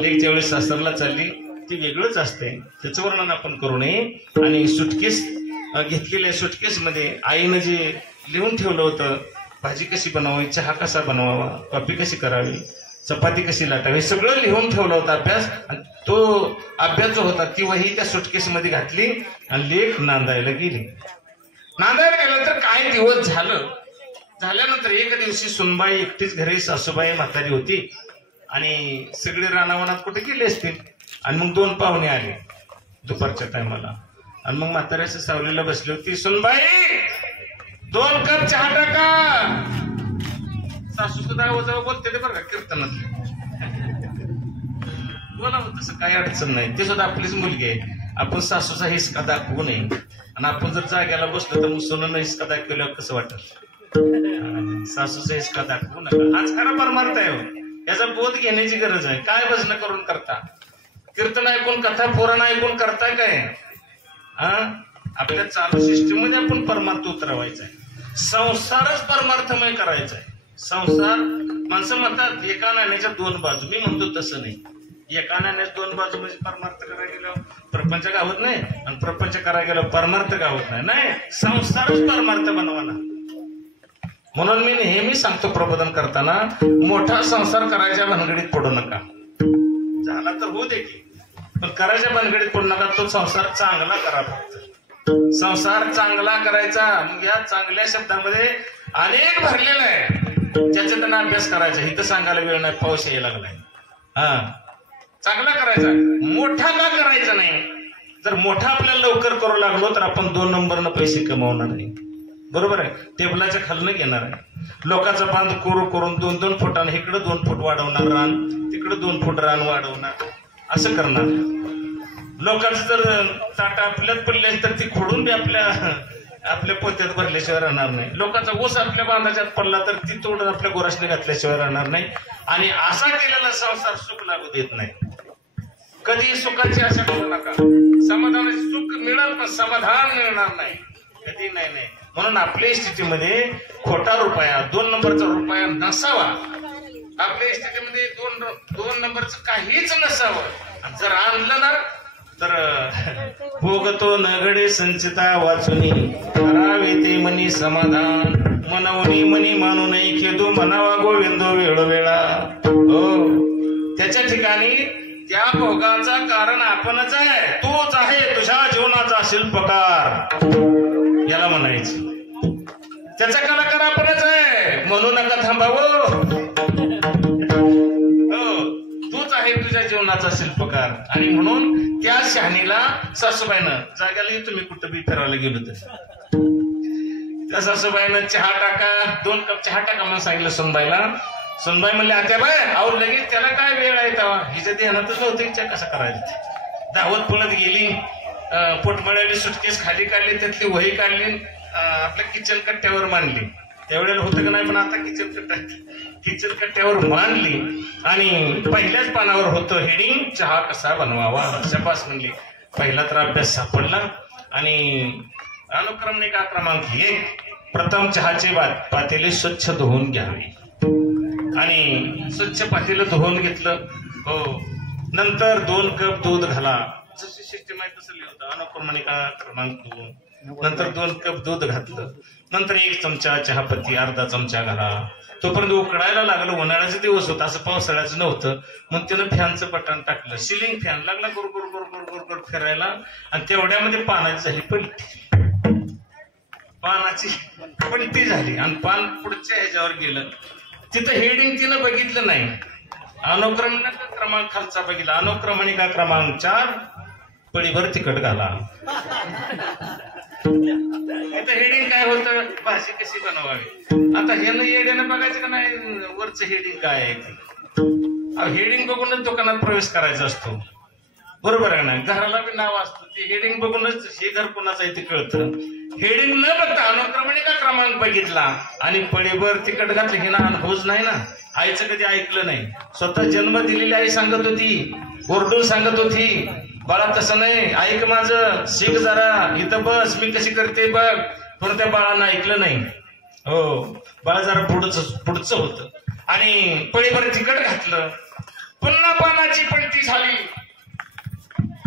लेक ज्यावेळेस सासरला चालली ती वेगळंच असते त्याचं वर्णन आपण करू नये. आणि सुटकेस घेतलेल्या सुटकेस मध्ये आईनं जे लिहून ठेवलं होतं भाजी कशी बनवावी चहा कसा बनवावा कॉफी कशी करावी चपाती कशी लाटावी सगळं लिहून ठेवलं होतं अभ्यास. आणि तो अभ्यास जो होता ती वही त्या सुटकेस मध्ये घातली आणि लेक नांदायला गेली. नांदायला गेल्यानंतर काही दिवस झाल्यानंतर एक दिवशी सुनबाई एकटीच घरी सासूबाई म्हातारी होती आणि सगळे रानावनात कुठे गेले असतील. आणि मग 2 पाहुणे आले दुपारच्या टायमाला आणि मग म्हातारी असं सावलीला बसली होती. सुनबाई 2 कप चहा टाका. सासू सुद्धा जवळ बोलते ते बरं का कीर्तनातले बोलावं तसं काही अडचण नाही. ते सुद्धा आपलीच मुलगी आहे. आपण सासूचा हिसका दाखवू नये. आणि आपण जर जाग्याला बसलो तर मग सोनं हिसका दाखवल्यावर कसं वाटत. सासूचा हिसका दाखवू नका. आज खरा परमार्थ आहे याचा बोध घेण्याची गरज आहे. काय भजन करून करता कीर्तन ऐकून कथा पुराण ऐकून करताय काय. आपल्या चालू सिस्टीम मध्ये आपण परमार्थ उतरवायचा आहे. संसारच परमार्थमय करायचा आहे. संसार माणसं म्हणतात एका नाण्याच्या 2 बाजू. मी म्हणतो तसं नाही. एका नाण्याच्या 2 बाजू म्हणजे परमार्थ करायला गेलो प्रपंच गावत नाही आणि प्रपंच करायला गेलो परमार्थ गावत नाही. संसारच परमार्थ बनवाला. म्हणून मी नेहमी सांगतो प्रबोधन करताना मोठा संसार करायच्या भानगडीत पडू नका. झाला तर होऊ दे की पण करायच्या भानगडीत पडू नका. तो संसार चांगला करा. फक्त संसार चांगला करायचा. मग या चांगल्या शब्दामध्ये अनेक भरलेला आहे ज्याचा त्यांना अभ्यास करायचा. इथं सांगायला वेळ नाही पाऊस यायला लागलाय. चांगला करायचा मोठा का करायचा नाही. जर मोठा आपल्याला लवकर करू लागलो तर आपण 2 नंबरनं पैसे कमावणार नाही. बरोबर आहे. टेबलाच्या खालनं घेणार आहे. लोकांचा बांध करून 2-2 फुटानं इकडं 2 फूट वाढवणार रान तिकडं 2 फूट रान वाढवणार असं करणार. लोकांचं जर ताटा आपल्यात पडले तर ती खोडून बी आपल्या पोत्यात भरल्याशिवाय राहणार नाही. लोकांचा ऊस आपल्या बांधाच्यात पडला तर ती तोडून आपल्या गोराशने घातल्याशिवाय राहणार नाही. आणि असा केलेला संसार सुख लागू देत नाही. कधी सुखाची आशा करू नका. समाधानाचे सुख मिळेल पण समाधान मिळणार नाही कधी नाही. म्हणून आपल्या स्थितीमध्ये खोटा रुपया 2 नंबरचा रुपया नसावा. आपल्या स्थितीमध्ये 2 नंबरचं काहीच नसावं. जर आणलं ना तर भोगतो नगडे संचिता वाचुनी करावे ते मनी समाधान मनवणी मनी मानू नाही खेदू मनावा गोविंदो वेळोवेळा. हो त्याच्या ठिकाणी त्या भोगाचा कारण आपणच आहे. तूच आहे तुझ्या जीवनाचा शिल्पकार याला म्हणायचं. त्याचा कलाकार आपणच आहे. म्हणू नका थांबावं. तूच आहे तुझ्या जीवनाचा शिल्पकार. आणि म्हणून त्या शहाणीला सासूबाईनं जाग्याला तुम्ही कुठं बी फिरायला गेलो तर त्या सासूबाईनं चहा टाका 2 कप चहा टाका म्हणून सांगितलं सुनबाईला. सुनबाई म्हणले आत्याबाई अहो लगेच त्याला काय वेळ आहे तेव्हा हिच्या ध्यानातच नव्हतं चहा कसा करायचा. धावत पळत गेली पोटमळ्याने सुटकेस खाली काढली त्यातली वही काढली आपल्या किचन कट्ट्यावर मांडली. त्यावेळेला होतं का नाही पण आता किचन कट्ट्यावर मांडली आणि पहिल्याच पानावर होतं हेडिंग चहा कसा बनवावा. शबास म्हणली. पहिला तर अभ्यास सापडला. आणि अनुक्रमणिका क्रमांक 1 प्रथम चहाचे पातेले स्वच्छ धुवून घ्यावे. आणि स्वच्छ पातेलं धुवून घेतलं. हो नंतर 2 कप दूध घाला. जशी सिस्टम आहे तसं लिहिलं अनुक्रमणिका क्रमांक 2. नंतर 2 कप दूध घातलं. नंतर 1 चमचा चहापत्ती अर्धा चमचा घाला. तोपर्यंत उकडायला लागलं. उन्हाळ्याचे दिवस होता असं पावसाळ्याचं नव्हतं. मग त्यानं फॅनचं बटन टाकलं. सिलिंग फॅन लागला गुरगुर फिरायला. आणि तेवढ्यामध्ये पानाची झाली पलटी. पानाची पलटी झाली आणि पान पुढच्या ह्याच्यावर गेलं. तिथं हेडिंग तिनं बघितलं नाही. अनुक्रमणिका क्रमांक खालचा बघितला. अनुक्रमणिका क्रमांक 4 पळीभर तिखट घाला. आता हेडिंग काय होतं, भाषी कशी बनवावी. आता ह्यानं येड्यानं बघायचं का नाही वरचं हेडिंग काय आहे ते. हेडिंग बघूनच दुकानात प्रवेश करायचा असतो, बरोबर आहे ना. घराला बी नाव असतं, ते हेडिंग बघूनच हे घर कोणाचं आहे ते कळतं. हेडिंग न बघता अनुक्रमणिका क्रमांक बघितला आणि पळीभर तिखट घातलं, हे ना अनुभवच नाही ना. आईचं कधी ऐकलं नाही. स्वतः जन्म दिलेली आई सांगत होती, ओरडून सांगत होती, बाळा तसं नाही, ऐक माझं, शिक जरा, इथं बस, मी कशी करते बघ. पण त्या बाळानं ऐकलं नाही. हो, बाळा जरा पुढचं होतं आणि पळीभर तिखट घातलं. पुन्हा पानाची पलटी झाली,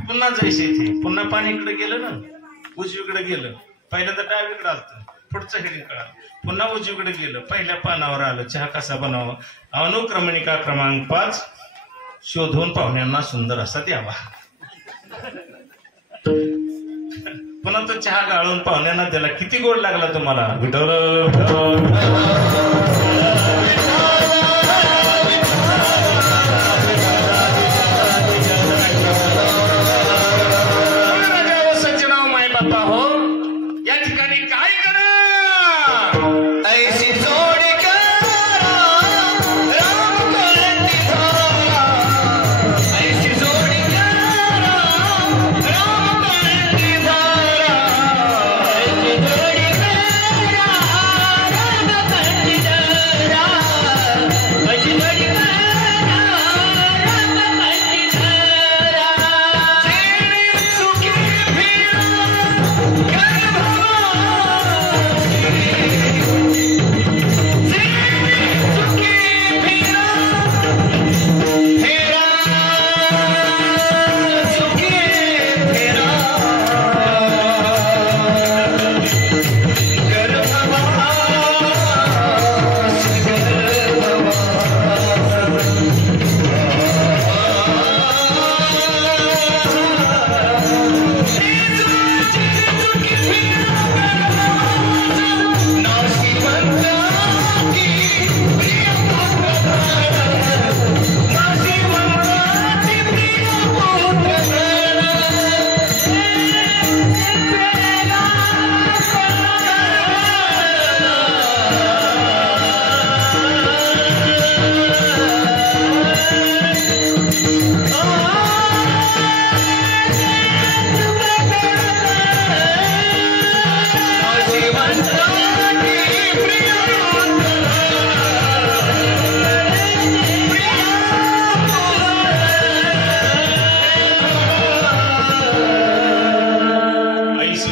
पुन्हा जैसे थे, पुन्हा पाणी इकडे गेलं ना, उजवीकडे गेलं. पहिल्यांदा डावीकडे आलं, पुढचं हेडिंग कळालं. पुन्हा उजवीकडे गेलं, पहिल्या पानावर आलं, चहा कसा बनावा. अनुक्रमणिका क्रमांक 5 शोधून पाहुण्यांना सुंदर असा द्यावा. पुन्हा तो चहा गाळून पाहुण्यांना दिला. किती गोड लागला तुम्हाला. विठ्ठल सज्जनाव माय बापा हो, या ठिकाणी काय करा, ऐशी जोडी करा, राम कळती धारा, ऐशी जोडी करा, राम कळती धारा, ऐशी जोडी करा, राम कळती धारा, ऐशी जोडी करा, राम कळती धारा, सुखी फिरा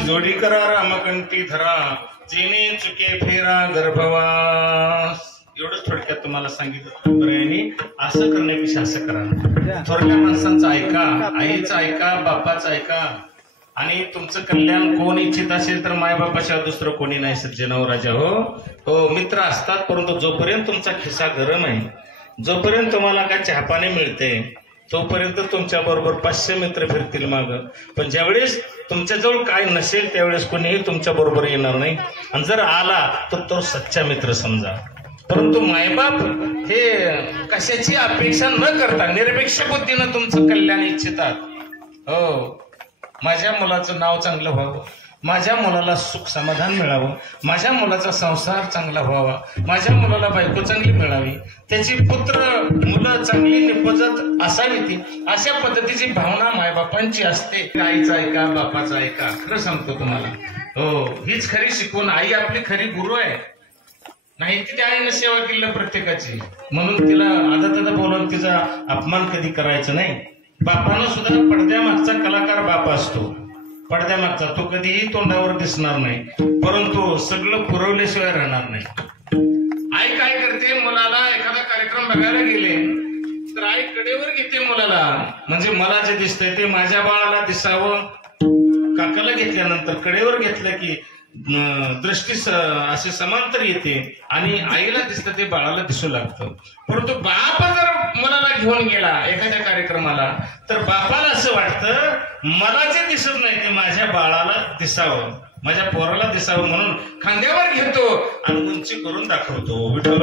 जोडी करा रामकंठी धरा, जेणे चुके फेरा गर्भवास. एवढंच थोडक्यात तुम्हाला सांगितलं. बरं, असं करण्यापेक्षा असं करा. थोरल्या माणसांचं ऐका, आईचं ऐका, बापाचं ऐका. आणि तुमचं कल्याण कोण इच्छित असेल तर मायबापाशिवाय दुसरं कोणी नाही. सज्जनाव राजा हो, मित्र असतात, परंतु जोपर्यंत तुमचा खिसा गरम आहे, जोपर्यंत तुम्हाला काय चहापाणी मिळते, तोपर्यंत तुमच्या बरोबर 500 मित्र फिरतील माग. पण ज्यावेळेस तुमच्याजवळ काय नसेल त्यावेळेस कोणीही तुमच्या बरोबर येणार नाही. आणि जर आला तर तो सच्चा मित्र समजा. परंतु मायबाप हे कशाची अपेक्षा न करता निरपेक्ष बुद्धीनं तुमचं कल्याण इच्छितात. हो, माझ्या मुलाचं नाव चांगलं व्हावं, माझ्या मुलाला सुख समाधान मिळावं, माझ्या मुलाचा संसार चांगला व्हावा, माझ्या मुलाला बायको चांगली मिळावी, त्याची मुलं चांगली निपजत असावी, ती अशा पद्धतीची भावना मायबापांची असते. आईचं ऐका, बापाचं ऐका. खरं सांगतो तुम्हाला, हो, हीच खरी शिकवण. आई आपली खरी गुरु आहे. नाही ती त्या आईनं सेवा केली प्रत्येकाची, म्हणून तिला आदत बोलून तिचा अपमान कधी करायचा नाही. बापानं सुद्धा पडद्यामागचा कलाकार बाप असतो. पडद्यामागचा तो कधीही तोंडावर दिसणार नाही, परंतु सगळं पुरवल्याशिवाय राहणार नाही. आई काय करते, मुलाला एखादा कार्यक्रम बघायला गेले तर आई कडेवर घेते मुलाला. म्हणजे मला जे दिसतंय ते माझ्या बाळाला दिसावं. काकाला घेतल्यानंतर कडेवर घेतलं की दृष्टी असे समांतर येते आणि आईला दिसतं ते बाळाला दिसू लागतं. परंतु बाप जर मुलाला घेऊन गेला एखाद्या कार्यक्रमाला तर बापाला असं वाटतं मला जे दिसत नाही ते माझ्या बाळाला दिसावं, माझ्या पोराला दिसावं, म्हणून खांद्यावर घेतो आणि उंची करून दाखवतो. विठ्ठल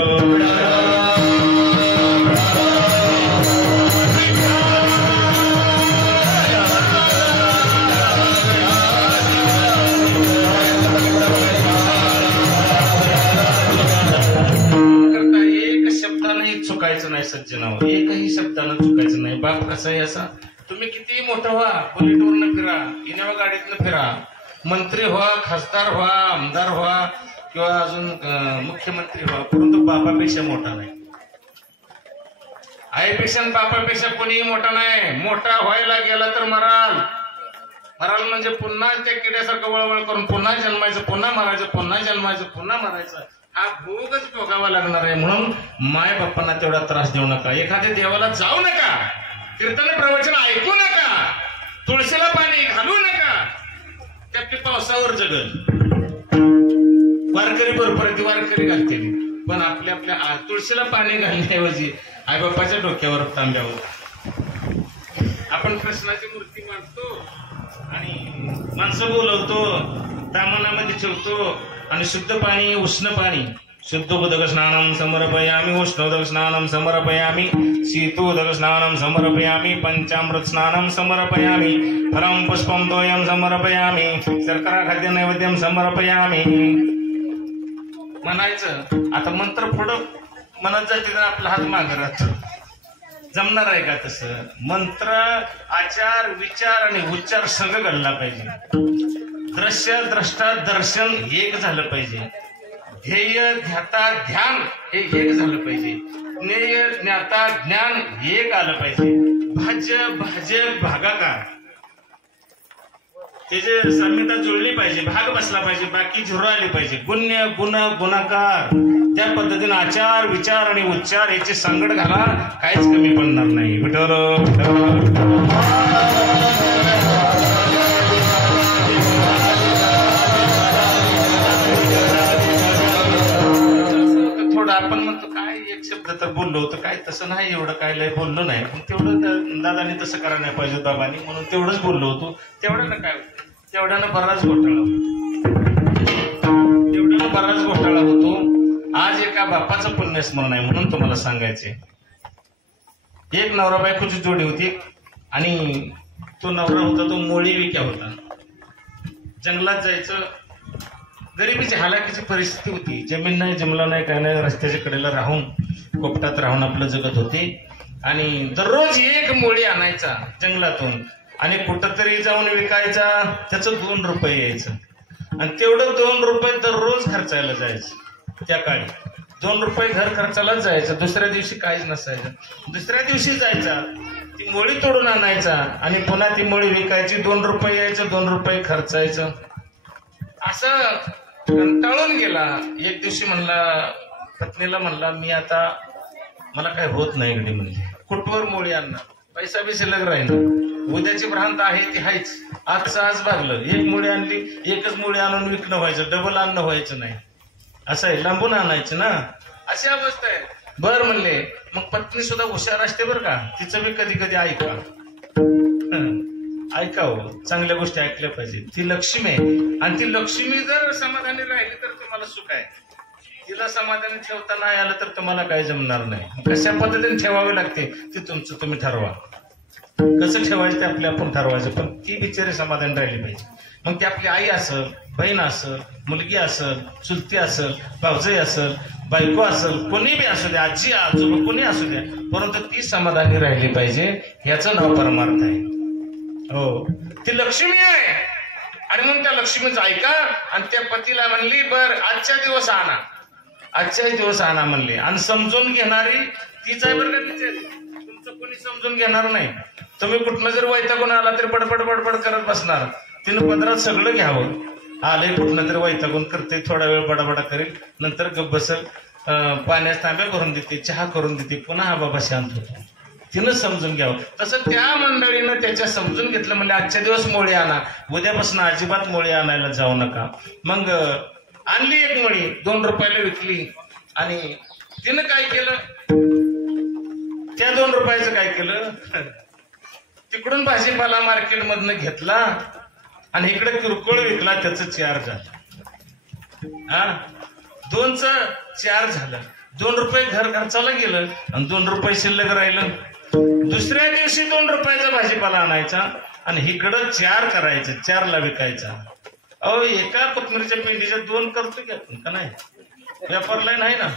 कसा आहे असा. तुम्ही कितीही मोठं व्हा, बुलेटवरनं फिरा, इनोवा गाडीतनं फिरा, मंत्री व्हा, खासदार व्हा, आमदार व्हा किंवा अजून मुख्यमंत्री व्हा, परंतु बापापेक्षा मोठा नाही. आईपेक्षा आणि बापापेक्षा कोणीही मोठा नाही. मोठा व्हायला गेला तर मराल. मराल म्हणजे पुन्हा त्या किड्यासारखं वळवळ करून पुन्हा जन्मायचं, पुन्हा मारायचं, पुन्हा जन्मायचं, पुन्हा मारायचं. हा भोगच भोगावा लागणार आहे. म्हणून माय बाप्पांना तेवढा त्रास देऊ नका. एखाद्या देवाला जाऊ नका, कीर्तन प्रवचन ऐकू नका, तुळशीला पाणी घालू नका. त्या पावसावर जगल. वारकरी बरोबर ती वारकरी घालते, पण आपल्या आपल्या तुळशीला पाणी घालण्याऐवजी आईबापाच्या डोक्यावर तांब्यावर आपण कृष्णाची मूर्ती मांडतो आणि माणसं बोलवतो, दामनामध्ये ठेवतो आणि शुद्ध पाणी, उष्ण पाणी, शुद्धोदक स्नानं समर्पयामि, उष्णोदक स्नानं समर्पयामि, शीतोदक स्नानं समर्पयामि, पंचामृत स्नानं समर्पयामि, फलं पुष्पं तोयं समर्पयामि, शर्करा खाद्य नैवेद्यं समर्पयामि म्हणायचं. आता मंत्र पुढं म्हणत जाते तर आपला हात मागे राहतो. जमणार आहे का तसं? मंत्र, आचार, विचार आणि उच्चार सगळं घडला पाहिजे. दृश्य, द्रष्टा, दर्शन एक झालं पाहिजे. ध्येय, ध्याता, ध्यान हे एक झालं पाहिजे. ज्ञेय, ज्ञाता, ज्ञान एक आलं पाहिजे. भाज्य, भाज्य, भागाकार त्याची संहिता जुळली पाहिजे, भाग बसला पाहिजे, बाकी झुरळ आली पाहिजे. गुण्य, गुण, गुणाकार, त्या पद्धतीने आचार, विचार आणि उच्चार याची संगड घाला, काहीच कमी पडणार नाही. विठ्ठल थोडं आपण म्हणतो काय एक शब्द तर बोललो होतं, काय तसं नाही, एवढं काय लय बोललो नाही, पण तेवढं दादानी तसं करायला नाही पाहिजे बाबांनी, म्हणून तेवढंच बोललो होतो. तेवढ्यानं काय होतं? तेवढ्यानं बराच घोटाळा होतो. तेवढ्यानं बराच घोटाळा होतो. आज एका बापाचं पुण्यस्मरण आहे म्हणून तुम्हाला सांगायचे. एक नवरा बायकोची जोडी होती आणि तो नवरा होता तो मोळी विक्या होता. जंगलात जायचं, गरिबीची हालाकीची परिस्थिती होती. जमीन नाही, जमला नाही, काय नाही, रस्त्याच्या कडेला राहून कोपटात राहून आपलं जगत होते. आणि दररोज एक मोळी आणायचा जंगलातून आणि कुठंतरी जाऊन विकायचा, त्याचं 2 रुपये यायचं. आणि तेवढं 2 रुपये दररोज खर्चायला जायचं. त्या काळी 2 रुपये घर खर्चालाच जायचं. दुसऱ्या दिवशी काहीच नसायचं. दुसऱ्या दिवशी जायचा, ती मोळी तोडून आणायचा आणि पुन्हा ती मोळी विकायची. 2 रुपये यायचं, 2 रुपये खर्चायचं. असं कंटाळून गेला. एक दिवशी म्हणला, पत्नीला म्हणला, मी आता मला काय होत नाही इकडे, म्हणजे कुठवर मोळी आणणार, पैसा बी शिल्लक राहील, उद्याची भ्रांत आहे ती हायच, आजचं आज भागलं. एक मुळी आणली, एकच मुळी आणून विकणं व्हायचं, डबल आणणं व्हायचं नाही. असं आहे, लांबून आणायचं ना, अशी अवस्था आहे. बर म्हणले. मग पत्नी सुद्धा हुशार असते बरं का, तिचं बी कधी कधी ऐका, ऐकावं, चांगल्या गोष्टी ऐकल्या पाहिजे. ती लक्ष्मी आहे आणि ती लक्ष्मी जर समाधानी राहिली तर तुम्हाला सुख आहे. तिला समाधानी ठेवता नाही आलं तर तुम्हाला काही जमणार नाही. कशा पद्धतीने ठेवावे लागते ते तुमचं तुम्ही ठरवा. कसं ठेवायचं ते आपले आपण ठरवायचं, पण ती बिचारी समाधान राहिली पाहिजे. मग ती आपली आई असल, बहीण असल, मुलगी असल, चुलती असल, भावजई असल, बायको असल, कोणी बी असू द्या, आजी आजोबा कोणी असू द्या, परंतु ती समाधानी राहिली पाहिजे. याचं नाव परमार्थ आहे. हो, ती लक्ष्मी आहे. आणि मग त्या लक्ष्मीचं ऐका. आणि त्या पतीला म्हणली, बर आजच्या दिवस आणा, आजच्याही दिवस आणा म्हणले. आणि समजून घेणारी तीच आहे बरं का, तिचे तुमचं कोणी समजून घेणार नाही. तुम्ही कुठनं जर वैतागून आला तरी बडबड बडबड करत बसणार. तिनं पदरात सगळं घ्यावं. आलंय कुठनं तरी वैतागून करते, थोडा वेळ बडाबडा करेल, नंतर गप बसल, पाण्यात तांब्या करून देते, चहा करून देते, पुन्हा हा बाबा शांत होतो. तिनं समजून घ्यावं. तसं त्या मंडळीनं त्याच्या समजून घेतलं. म्हणजे आजच्या दिवस मोळी आणा, उद्यापासून अजिबात मोळी आणायला जाऊ नका. मग आणली एक मोळी, 2 रुपयाला विकली. आणि तिनं काय केलं, त्या 2 रुपयाचं काय केलं, तिकडून भाजीपाला मार्केट मधनं घेतला आणि इकडे किरकोळ विकला. त्याचं 4 झालं. हा, 2चं 4 झालं. 2 रुपये घर खर्चाला गेलं आणि 2 रुपये शिल्लक राहिलं. दुसऱ्या दिवशी 2 रुपयाचा भाजीपाला आणायचा आणि इकडं 4 करायचं, 4ला विकायचा. अहो, एका कोथमिरीच्या पेंडीच्या 2 करतो की आपण, का नाही? व्यापारला नाही ना.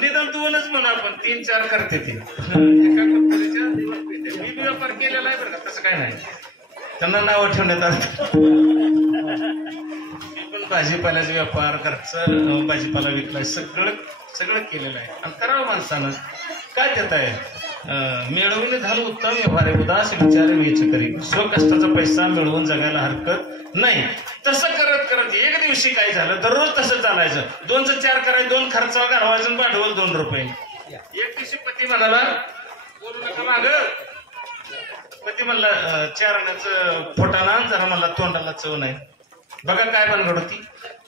निदान दोनच म्हणू आपण 3-4 करते ती एका कुरकुरीच्या मी व्यापार केलेला आहे बरं का तसं काय नाही त्यांना नाव ठेवण्यात आलं मी पण भाजीपाल्याचा व्यापार घरचं भाजीपाला विकलाय सगळं केलेलं आहे आणि करावं माणसानं काय देत आहे मिळवून झालं उत्तम व्यवहार आहे उदास विचार वेच करी स्वकष्टाचा पैसा मिळवून जगायला हरकत नाही तसं करत करत एक दिवशी काय झालं दररोज तसं चालायचं 2चं 4 करायचं 2 खर्चावर घालवायचं भांडवल 2 रुपये एक दिवशी पती म्हणाला बोलू नका माग पती म्हणला 4 आण्याचं फोटाना जरा म्हणला तोंडाला चव नाही बघा काय बनगड होती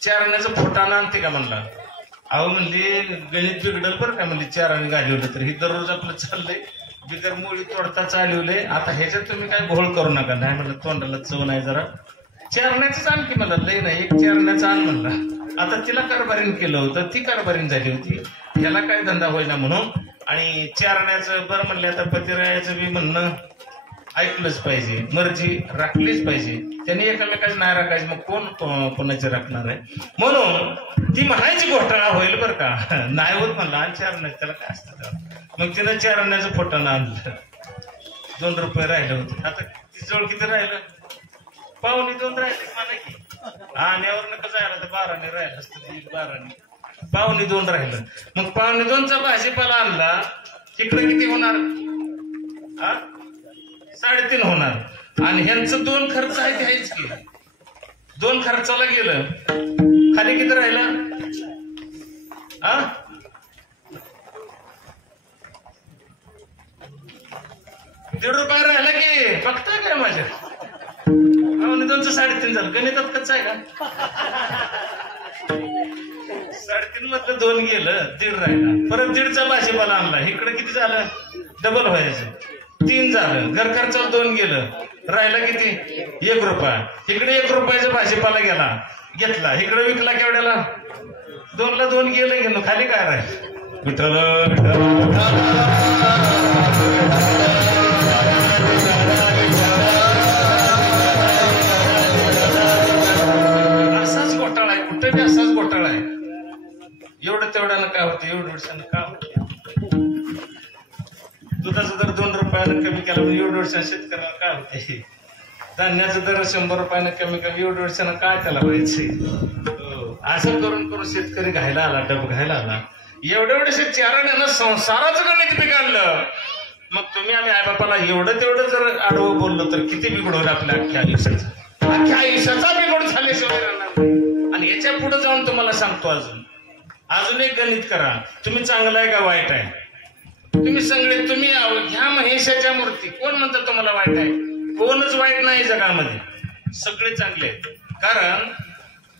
4 आण्याचं फोटाना आणते का म्हणला अहो म्हणली गणित बिघडल बरं का म्हणली 4 आणे घालवलं तर ही दररोज आपलं चाललंय बिगर मुळी तोडता चालवलंय आता ह्याच्यात तुम्ही काय घोळ करू नका नाही म्हणलं तोंडाला चव नाही जरा 4 आण्याचंच आण की मला लय नाही 1 4 आण्याचं आण म्हणला आता तिला कारभारीन केलं होतं ती कारभारीन झाली होती ह्याला काय धंदा होईना म्हणून आणि 4 आण्याचं बरं म्हणले आता पतिरायाचं बी म्हणणं ऐकलंच पाहिजे मर्जी राखलीच पाहिजे त्यांनी एकामेकाची नाही राखायची मग कोण कोणाची राखणार आहे म्हणून ती म्हणायची घोटाळा होईल बरं का नाही होत म्हणलं आणि 4 आणे त्याला काय असतं मग तिनं 4 आण्याचं फोटानं आणलं 2 रुपये राहिलं होते आता तिजवळ किती राहिलं 2.25 राहिले मला की आण्यावर नका जायला तर 12 आणे राहिलं असतं 12 आणे 2.25 राहिलं मग 2.25चा भाजीपाला आणला इकडे किती होणार 3.5 होणार आणि ह्यांचं 2 खर्च आहे ते आहेच की 2 खर्चाला गेलं खाली किती राहिला 1.5 रुपये राहिला की बघताय काय माझ्या 2चं 3.5 झालं गणितात कच्चं आहे का 3.5 मधलं 2 गेलं 1.5 राहिला परत 1.5चा भाजीपाला आणला इकडे किती झालं डबल व्हायचं 3 झालं घर खर्चाला 2 गेलं राहिला किती 1 रुपया इकडे 1 रुपयाचा भाजीपाला घेतला इकडे विकला केवढ्याला 2ला 2 गेलं घेणं खाली काय राहील विठ्ठल असाच घोटाळा आहे कुठे बी असाच घोटाळा आहे एवढं तेवढ्यानं काय होतं एवढं वर्षानं काय होतं दुधाचा दर 2 रुपयानं कमी केला म्हणजे 1 वर्षानं शेतकऱ्याला काय होते धान्याचा दर 100 रुपयानं कमी केला 1 वर्षानं काय त्याला व्हायचं असं करून करून शेतकरी घायला आला डब घायला आला एवढे 4 आण्यानं संसाराचं गणित बिघडलं मग तुम्ही आम्ही आईबापाला एवढं तेवढं जर आडवं बोललो तर किती बिघडवलं आपल्या अख्ख्या आयुष्याचा बिघड झाल्याशिवाय राहणार आणि याच्या पुढे जाऊन तुम्हाला सांगतो अजून एक गणित करा तुम्ही चांगला आहे का वाईट आहे तुम्ही ह्या महेशाच्या मूर्ती कोण म्हणतात तुम्हाला वाईट आहे कोणच वाईट नाही जगामध्ये सगळे चांगले आहेत कारण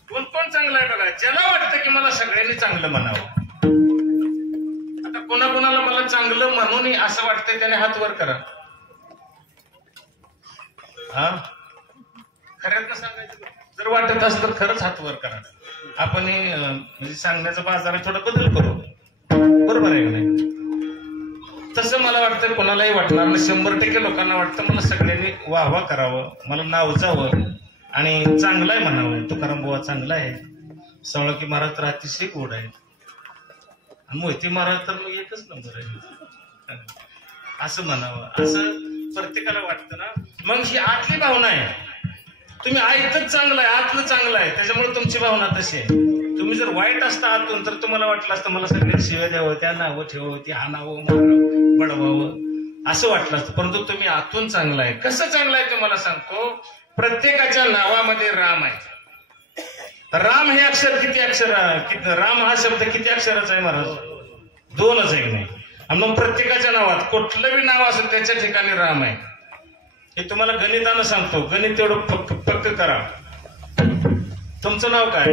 कोण चांगलं आहे बघा ज्याला वाटतं की मला सगळ्यांनी चांगलं म्हणावं आता कोणाकोणाला मला चांगलं म्हणून असं वाटतंय त्याने हात वर करा खऱ्यात सांगायचं जर वाटत असं तर खरंच हात वर करा आपण म्हणजे सांगण्याचा बाजारात थोडा बदल करू बरोबर आहे का नाही तसं मला वाटतं कोणालाही वाटणार नाही 100% लोकांना वाटतं मला सगळ्यांनी वाहवा करावं मला नाव जावं आणि चांगलं आहे म्हणावं तुकाराम बुवा चांगला आहे सावळकी महाराज तर अतिशय गोड आहे आणि मोहिते महाराज तर मग एकच नंबर आहे असं म्हणावं असं प्रत्येकाला वाटतं ना मग ही आतली भावना आहे तुम्ही आयतच चांगलं आहे आतलं चांगलं आहे त्याच्यामुळे तुमची भावना तशी आहे तुम्ही जर वाईट असता आतून तर तुम्हाला वाटलं असतं मला सगळे शिव्या द्यावं त्या नावं ठेवावं ती हाणावं मारावं बडवावं असं वाटलं असतं परंतु तुम्ही आतून चांगलं आहे कसं चांगलं आहे तुम्हाला सांगतो प्रत्येकाच्या नावामध्ये राम आहे राम हे अक्षर किती अक्षर राम हा शब्द किती अक्षराचा आहे महाराज 2च आहे की नाही आणि मग प्रत्येकाच्या नावात कुठलं बी नाव असेल त्याच्या ठिकाणी राम आहे हे तुम्हाला गणितानं सांगतो गणित तेवढं पक्क करा तुमचं नाव काय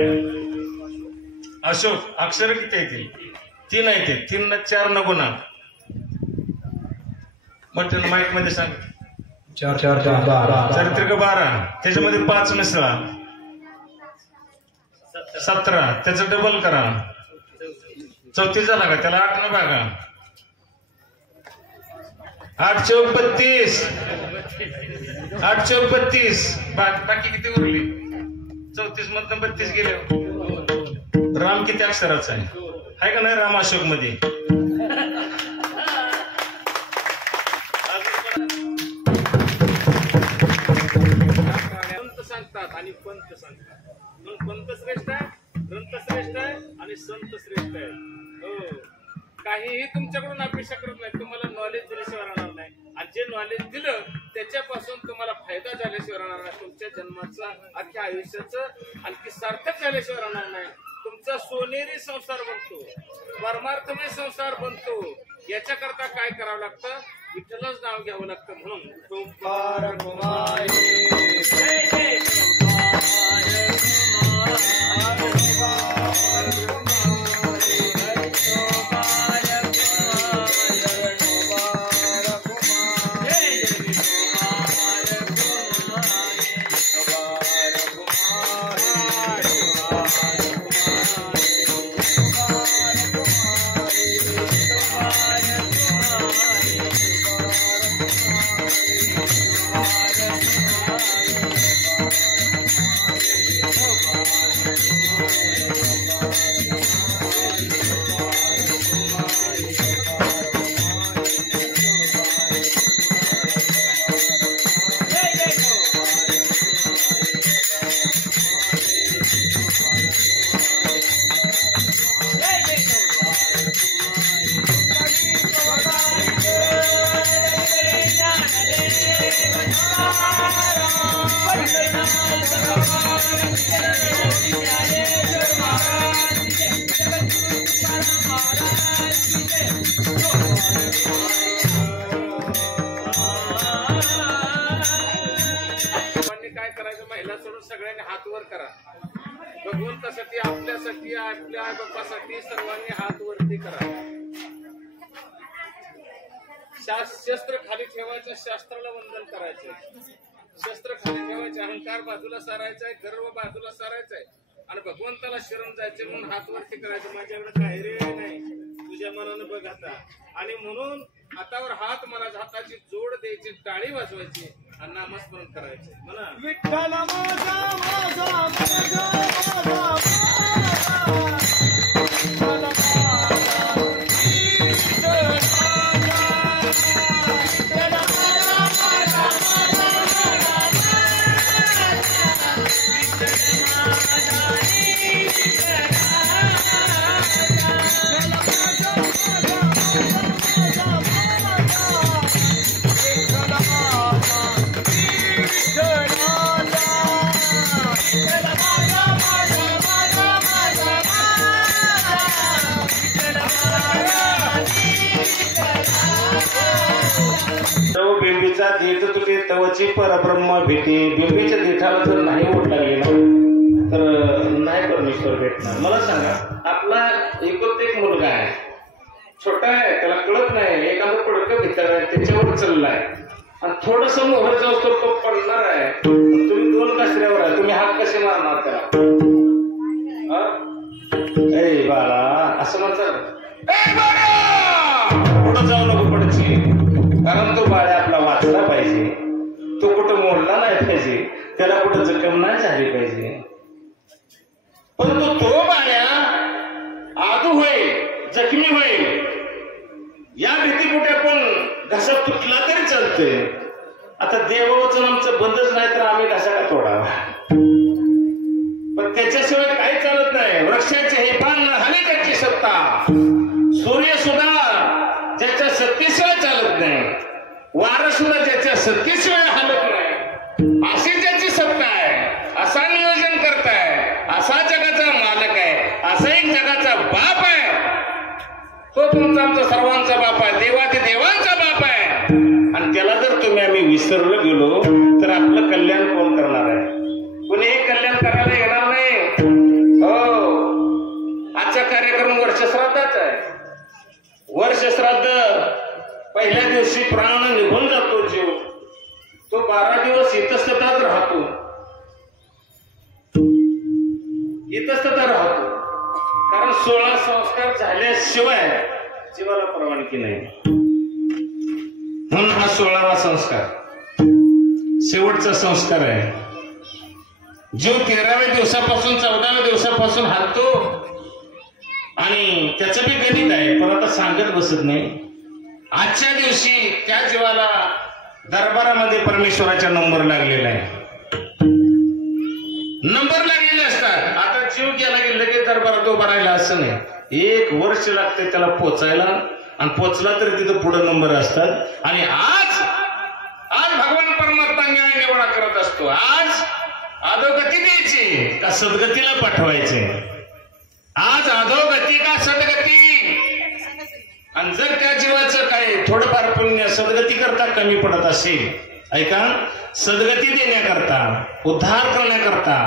अशोक अक्षर किती येतील 3 येते 3 न 4 नको ना मग माईक मध्ये सांग 4 4 12 चारित्रिक 12 त्याच्यामध्ये 5 मिसळा 17 त्याचं डबल करा 34 झाला का त्याला 8 न भागा 8 चौक 32 8 चौक 32 बाकी किती उरली 34 मधनं 32 गेले राम किती अक्षराचा आहे आहे का नाही रामाशोक मध्ये? संत सांगतात आणि पंत सांगतात. मग पंत श्रेष्ठ आहे, ग्रंथ श्रेष्ठ आहे आणि संत श्रेष्ठ आहे. हो, काहीही तुमच्याकडून अपेक्षा करत नाही. तुम्हाला नॉलेज दिल्याशिवाय राहणार नाही, आणि जे नॉलेज दिलं त्याच्यापासून तुम्हाला फायदा झाल्याशिवाय राहणार नाही. तुमच्या जन्माचा अख्ख्या आयुष्याचं आणखी सार्थक झाल्याशिवाय राहणार नाही. तुमचा सोनेरी संसार बनतो, परमार्थमय संसार बनतो. याच्याकरता काय करावं लागतं? विठ्ठलच नाव घ्यावं लागतं. म्हणून तुकार कुमारी जय जय काय करायचं? महिला सोडून सगळ्यांनी हात वर करा. भगवंतासाठी, आपल्यासाठी, आपल्या आई बाप्पासाठी सर्वांनी हात वरती करा. शस्त्र खाली ठेवायचं, शास्त्राला वंदन करायचंय. शस्त्र खाली ठेवायचे, अहंकार बाजूला सारायचा आहे, गर्व बाजूला सारायचा आहे आणि भगवंताला शरण जायचे. म्हणून हात वरती करायचं. माझ्याकडे काय रे नाही, तुझ्या मनानं बघ आता. आणि म्हणून हातावर हात, मला हाताची जोड द्यायची, टाळी वाजवायची आणि नामस्मरण करायचे. म्हणा विठ्ठल माझा माझा माझा माझा बिंबीचा देठ तुटे तवची परब्रह्म भेटे. बिंबीच्या देठाला जर नाही ओढ लागली ना तर नाही परमेश्वर भेटणार. मला सांगा, आपला एक मुलगा आहे, छोटा आहे, त्याला कळत नाही, एखादं पडकं भितर आहे त्याच्यावर चाललाय आणि थोडस मोहर जाऊ तर तो पडणार आहे. तुम्ही दोन कासऱ्यावर आहे, तुम्ही हात कसे मारणार त्याला? ए बाळा असं म्हणतात, पुढं जाऊ नको पडची, कारण तो बाळ्या आपला वाचला पाहिजे. तो कुठं मोडला नाही पाहिजे, त्याला कुठं जखम नाही झाली पाहिजे. परंतु तो बाळ्या आदू होईल, जखमी होईल, या भीतीपोटी आपण घसा तुटला तरी चालतंय. आता देववचन आमचं बंदच नाही तर आम्ही घसा का तोडावा? पण त्याच्याशिवाय काही चालत नाही. वृक्षाचे हे पान हवे त्याची सत्ता, सूर्य सुद्धा ज्याच्या सत्तेशिवाय चालत नाही, वारं सुद्धा ज्याच्या सत्तेशिवाय हालत नाही, अशी ज्याची सत्ता आहे, असा नियोजन करताय, असा जगाचा मालक आहे, असा एक जगाचा बाप आहे. तो तुमचा आमचा सर्वांचा बाप आहे, देवाते देवांचा बाप आहे. आणि त्याला जर तुम्ही आम्ही विसरलो गेलो तर आपलं कल्याण कोण करणार आहे? कोणी हे कल्याण करायला येणार नाही. हो, आजचा कार्यक्रम वर्षश्राद्धाचा आहे. वर्षश्राद्ध पहिल्या दिवशी प्राण निघून जातो जीव, तो 12 दिवस इतस्ततच राहतो, इतस्ततच राहतो. कारण 16 संस्कार झाल्याशिवाय जीवाला परवानगी नाही. म्हणून हा 16वा संस्कार शेवटचा संस्कार आहे. जीव 13व्या दिवसापासून 14व्या दिवसापासून हालतो आणि त्याचं बी गणित आहे, पण आता सांगत बसत नाही. आजच्या दिवशी त्या जीवाला दरबारामध्ये परमेश्वराचा नंबर लागलेला आहे. नंबर लागलेले असतात. आता जीव गेला की लगेच दरबारात उभा राहिला असं नाही. 1 वर्ष लागते त्याला पोचायला, आणि पोचला तर तिथं पुढे नंबर असतात. आणि आज भगवान परमात्मा न्याय निवडा करत असतो. आज अधोगती द्यायची का सद्गतीला पाठवायचे? आज अधोगती का सद्गती? आणि जर त्या जीवाचं काय थोडंफार पुण्य सद्गती करता कमी पडत असेल, ऐका, सद्गती देण्याकरता, उद्धार करण्याकरता,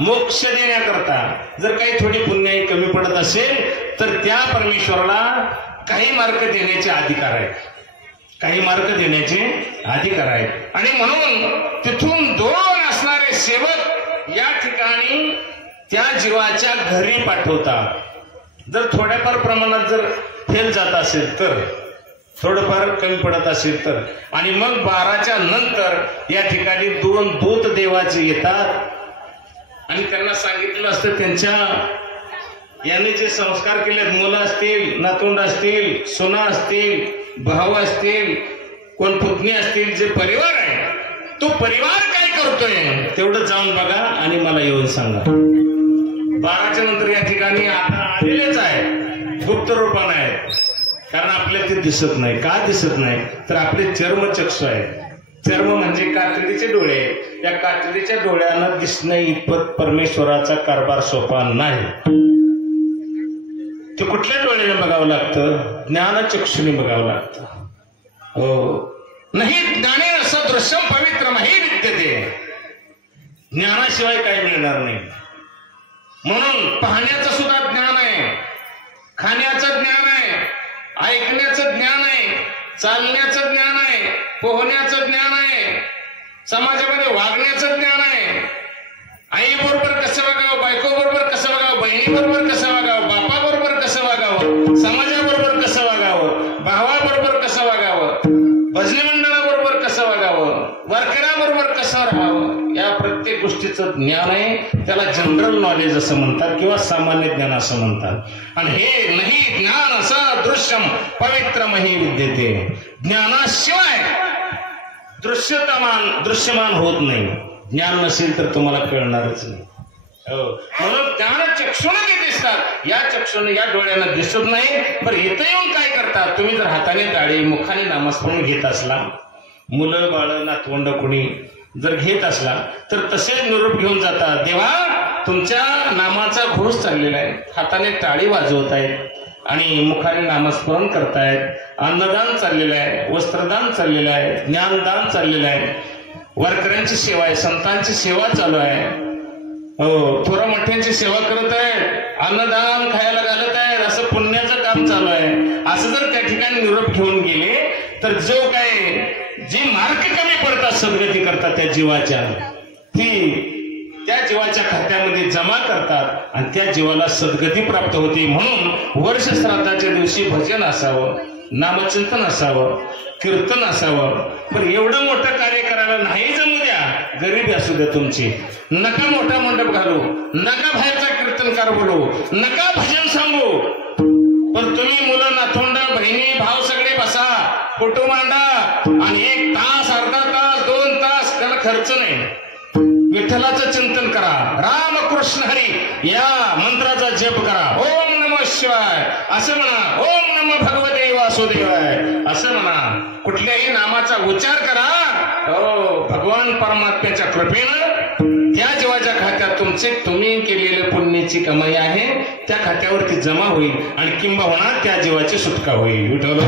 मोक्ष देण्याकरता जर काही थोडी पुण्याई कमी पडत असेल तर त्या परमेश्वराला काही मार्ग देण्याचे अधिकार आहेत. काही मार्ग देण्याचे अधिकार आहेत. आणि म्हणून तिथून 2 असणारे सेवक या ठिकाणी त्या जीवाच्या घरी पाठवतात. जर थोड्याफार प्रमाणात जर फेल जात असेल तर, थोडंफार कमी पडत असेल तर, आणि मग 12च्या नंतर या ठिकाणी 2 दूत देवाचे येतात आणि त्यांना सांगितलं असतं त्यांच्या याने जे संस्कार केले, मुलं असतील, नातवंड असतील, सोना असतील, भाऊ असतील, कोण पुतणी असतील, जे परिवार आहे तो परिवार काय करतोय तेवढं जाऊन बघा आणि मला येऊन सांगा. 12च्या नंतर या ठिकाणी आता आलेलेच आहे, गुप्त रूपाने आहेत. कारण आपल्याला ते दिसत नाही. का दिसत नाही तर आपले चर्मचक्षु आहे. चर्म म्हणजे कातडीचे डोळे. या कातडीच्या डोळ्यानं दिसणं इतपत परमेश्वराचा कारभार सोपा नाही. ते कुठल्या डोळ्याने बघावं लागतं? ज्ञानचक्षुने बघावं लागतं. हो, नाही ज्ञाने सदृश्यम पवित्रमहि विद्यते. ज्ञानाशिवाय काही मिळणार नाही. म्हणून पाहण्याचं सुद्धा ज्ञान आहे, खाण्याचं ज्ञान आहे, ऐकण्याचं ज्ञान आहे, चालण्याचं ज्ञान आहे, पोहण्याचं ज्ञान आहे, समाजामध्ये वागण्याचं ज्ञान आहे. आई बरोबर कसं वागावं, बायको बरोबर कसं वागावं, बहिणी बरोबर कसं वागावं, बापा बरोबर कसं वागावं, समाजाबरोबर कसं वागावं, भावाबरोबर कसं वागावं, भजनी मंडळाबरोबर कसं वागावं, वारकऱ्याबरोबर कसं राहावं, या प्रत्येक गोष्टीचं ज्ञान आहे. त्याला जनरल नॉलेज असं म्हणतात किंवा सामान्य ज्ञान असं म्हणतात. आणि हे नाही ज्ञान असं दृश्यम पवित्रमहि विद्यते. ज्ञानाशिवाय दृश्यमान होत नाही. ज्ञान नसेल तर तुम्हाला कळणारच नाही. म्हणून ज्ञान चक्षुने जे दिसतात, या चक्षुने या डोळ्यानं दिसत नाही. पण इथं येऊन काय करतात? तुम्ही जर हाताने टाळी मुखाने नामस्मरण घेत असला, मुलं बाळ नातवंड कोणी जर घेत असला तर तसेच निरोप घेऊन जातात. देवा तुमच्या नामाचा घोष चाललेला आहे. हाताने टाळी वाजवत आहेत आणि मुखाने नामस्मरण करतायत. अन्नदान चाललेलं आहे, वस्त्रदान चाललेलं आहे, ज्ञानदान चाललेलं आहे, वारकऱ्यांची सेवा आहे, संतांची सेवा चालू आहे. हो, थोरा मोठ्यांची सेवा करत आहेत, अन्नदान खायला घालत आहेत, असं पुण्याचं काम चालू आहे. असं जर त्या ठिकाणी निरोप घेऊन गेले तर जो काय जी मार्क कमी पडतात सद्गती करतात त्या जीवाच्या, ती त्या जीवाच्या खात्यामध्ये जमा करतात आणि त्या जीवाला सद्गती प्राप्त होते. म्हणून वर्ष श्राद्धाच्या दिवशी भजन असावं, नामचिंतन असावं, कीर्तन असावं. पण एवढं मोठं कार्य करायला नाही जमू द्या. गरीबी असू द्या तुमची, नका मोठा मंडप घालू, नका बाहेरचा कीर्तनकार बोलू, नका भजन सांगू. पण तुम्ही मुलं नातवंड बहिणी भाव सगळे बसा, फोटो मांडा आणि 1 तास, अर्धा तास, 2 तास त्याला खर्च नाही. विठ्ठलाचं चिंतन करा, राम कृष्ण हरी या मंत्राचा जप करा. ओम नमः शिवाय असं म्हणा, ओम नमः भगवते वासुदेवाय असं म्हणा. कुठल्याही नामाचा उच्चार करा. हो, भगवान परमात्म्याच्या कृपेनं त्या जीवाच्या खात्यात तुम्ही केलेले पुण्याची कमाई आहे त्या खात्यावरती जमा होईल आणि किंबहुना त्या जीवाची सुटका होईल. विठ्ठल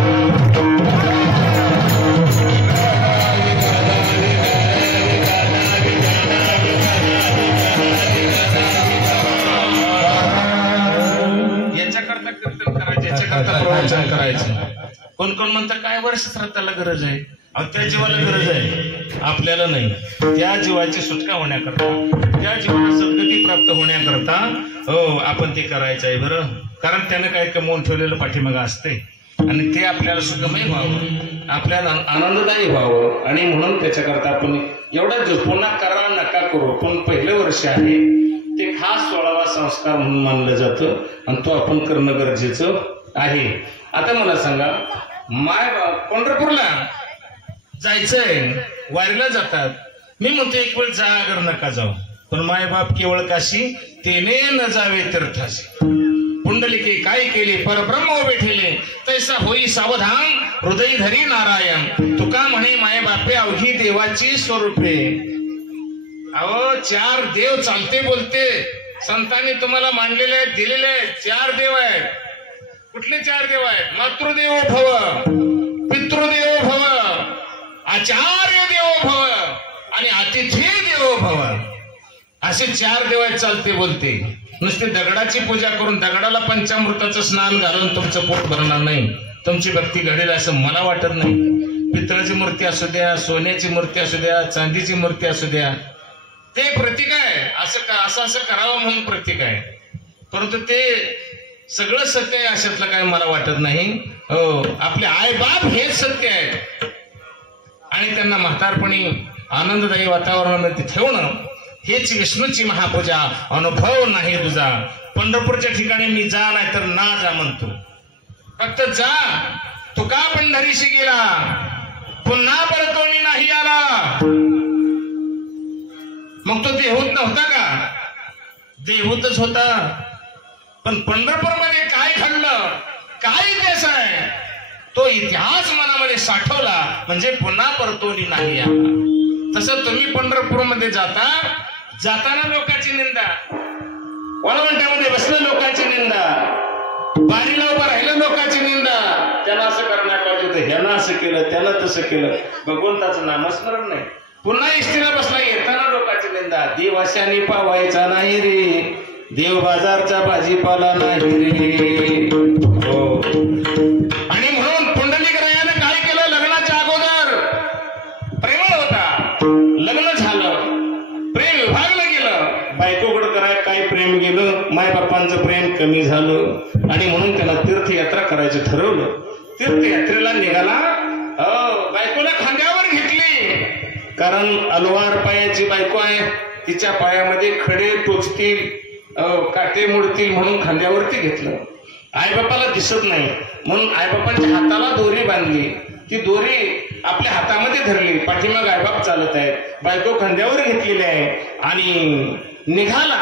याच्याकरता कीर्तन करायचं, याच्याकरता प्रवचन करायचं. कोण कोण म्हणतं काय वर्ष श्राद्धाला गरज आहे? त्या जीवाला गरज आहे, आपल्याला नाही. त्या जीवाची सुटका होण्याकरता, त्या जीवाला सद्गती प्राप्त होण्याकरता हो आपण ते करायचं आहे. बरं, कारण त्यानं काय कमवून ठेवलेलं पाठीमागं असते आणि ते आपल्याला सुखमय व्हावं, आपल्याला आनंददायी व्हावं. आणि म्हणून त्याच्याकरता आपण एवढा पुन्हा करा नका करू. पण पहिलं वर्ष आहे ते खास 16वा संस्कार म्हणून मानलं जातं आणि तो आपण करणं गरजेचं आहे. आता मला सांगा, माय बाप पंढरपूरला जायचंय, वारीला जातात. मी म्हणतो एक वेळ जा, अगर नका जाऊ, पण मायबाप केवळ काशी तेने न जावे तीर्थाशी. पुंडलिके काय केले परब्रह्म बैठेले, तैसा होई सावधान हृदय धरी नारायण. तुका म्हणे माय बापे अवघी देवाची स्वरूपे. अहो 4 देव चालते बोलते संतांनी तुम्हाला मांडलेले आहेत, दिलेले आहेत. 4 देव आहेत. कुठले 4 देव आहेत? मातृदेवो भव, पितृदेवो भव, आचार्य देवो भव आणि अतिथी देवो भव. असे 4 देव आहेत चालते बोलते. नुसते दगडाची पूजा करून दगडाला पंचामृताचं स्नान घालून तुमचं पोट भरणार नाही, तुमची भक्ती घडेल असं मला वाटत नाही. पितळाची मूर्ती असू द्या, सोन्याची मूर्ती असू द्या, चांदीची मूर्ती असू द्या, ते प्रतीक आहे. असं करावं म्हणून प्रतीक आहे, परंतु ते सगळं सत्य आहे अशातलं काय मला वाटत नाही. हो, आपले आई बाप हेच सत्य आहे आणि त्यांना म्हातारपणी आनंददायी वातावरणामध्ये ठेवणं हेच विष्णूची महापूजा. अनुभव नाही तुझा. पंढरपूरच्या ठिकाणी मी जा नाही तर ना जा म्हणतो. फक्त जा. तुका पंढरीशी गेला, पुन्हा परतोनी नाही आला. मग तो देहूत नव्हता का? देहूतच होता. पण पंढरपूरमध्ये काय घडलं, काय इतिहास आहे, तो इतिहास मनामध्ये साठवला म्हणजे पुन्हा परतोनी नाही आला. तसं तुम्ही पंढरपूरमध्ये जाताना लोकांची निंदा, वाळवंट्यामध्ये बसलं लोकांची निंदा, बारीला उभं राहिलं लोकांची निंदा. त्यानं असं करण्यात पाहिजे होतं, ह्यानं असं केलं, त्यानं तसं केलं. भगवंताचं नामस्मरण नाही. पुन्हा इष्टीला बसला, येताना लोकांची निंदा. देव अशाने पावायचा नाही रे, देव बाजारचा भाजीपाला नाही रे. हो. आणि म्हणून पुंडलिकरायानं काय केलं, लग्नाच्या अगोदर प्रेमळ होता, लग्न झालं, प्रेम विभागलं गेलं, बायकोकडे करायला काय प्रेम गेलं, मायबापांचं प्रेम कमी झालं आणि म्हणून त्याला तीर्थयात्रा करायचं ठरवलं. तीर्थयात्रेला निघाला. बायकोला खांद्यावर घेतली, कारण अलवार पायाची बायको आहे, तिच्या पायामध्ये खडे टोचतील, काटे मुडतील म्हणून खांद्यावरती घेतलं. आईबापाला दिसत नाही म्हणून आईबापांच्या हाताला दोरी बांधली. ती दोरी आपल्या हातामध्ये धरली, पाठीमाग आईबाप चालत आहे, बायको खांद्यावर घेतलेली आहे आणि निघाला.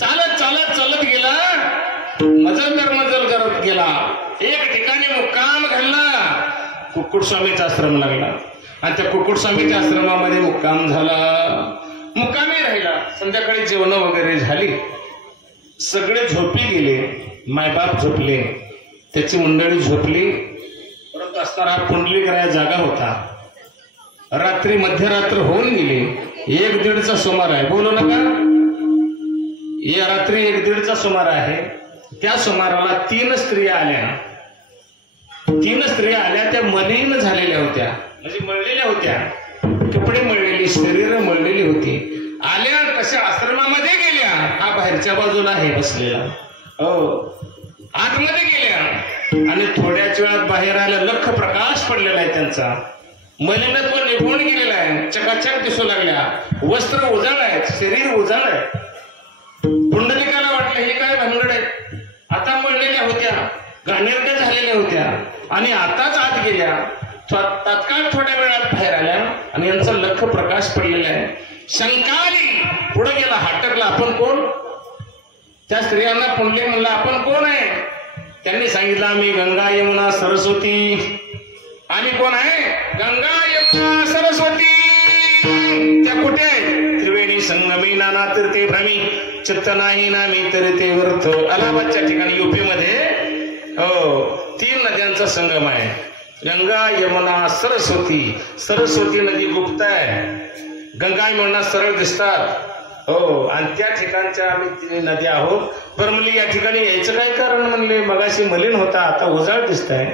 चालत चालत चालत गेला, मजल करत गेला. एक ठिकाणी मुक्काम घालला. कुक्कुटस्वामीचा आश्रम लागला आणि त्या कुक्कुटस्वामीच्या आश्रमामध्ये मुक्काम झाला. मुक्कामी राहिला. संध्याकाळी जेवण वगैरे झाली, सगळे झोपी गेले. मायबाप झोपले, त्याची मंडळी झोपली, परंतु असणारा पुंडलिकराया जागा होता. रात्री मध्यरात्र होऊन गेली. 1-1:30चा सुमार आहे. बोलू नका. या रात्री 1-1:30चा सुमार आहे. त्या सुमाराला 3 स्त्रिया आल्या. 3 स्त्रिया आल्या. त्या मलिन झालेल्या होत्या, म्हणजे मळलेल्या होत्या, कपडे मळलेली, शरीर मळलेली होती. आल्या कशा आश्रमामध्ये गेल्या. हा बाहेरच्या बाजूला आहे बसलेला. हो, आतमध्ये गेल्या आणि थोड्याच वेळात बाहेर आल्या. लख प्रकाश पडलेला आहे त्यांचा, मलिनत्व निघून गेलेला आहे, चकाचक दिसू लागल्या. वस्त्र उजाड आहेत, शरीर उजाड आहे. पुंडलिकाला वाटलं हे काय भानगड आहे. आता मळलेल्या होत्या, घाणेरड्या झालेल्या होत्या आणि आताच आत गेल्या. तात्काळ थोड्या वेळात बाहेर आल्या आणि यांचा लख प्रकाश पडलेला आहे. शंकाली पुढे गेला, हटकला. आपण कोण? त्या स्त्रियांना पुंडलिक म्हणला, आपण कोण आहे? त्यांनी सांगितलं, आम्ही गंगा यमुना सरस्वती. आम्ही कोण आहे? गंगा यमुना सरस्वती. त्या कुठे आहे? त्रिवेणी संगमी नाना तीर्थे भ्रमी, चित्त नाही नामी तरी वर्थ. अलाहाबादच्या ठिकाणी युपी मध्ये 3 नद्यांचा संगम आहे, गंगा यमुना सरस्वती. सरस्वती नदी गुप्त आहे, गंगा यमुना सरळ दिसतात. हो, आणि त्या ठिकाणच्या आम्ही 3 नद्या आहोत. पण म्हणले या ठिकाणी यायचं काय कारण? म्हणले मगाशी मलिन होता, आता उजाड दिसत आहे.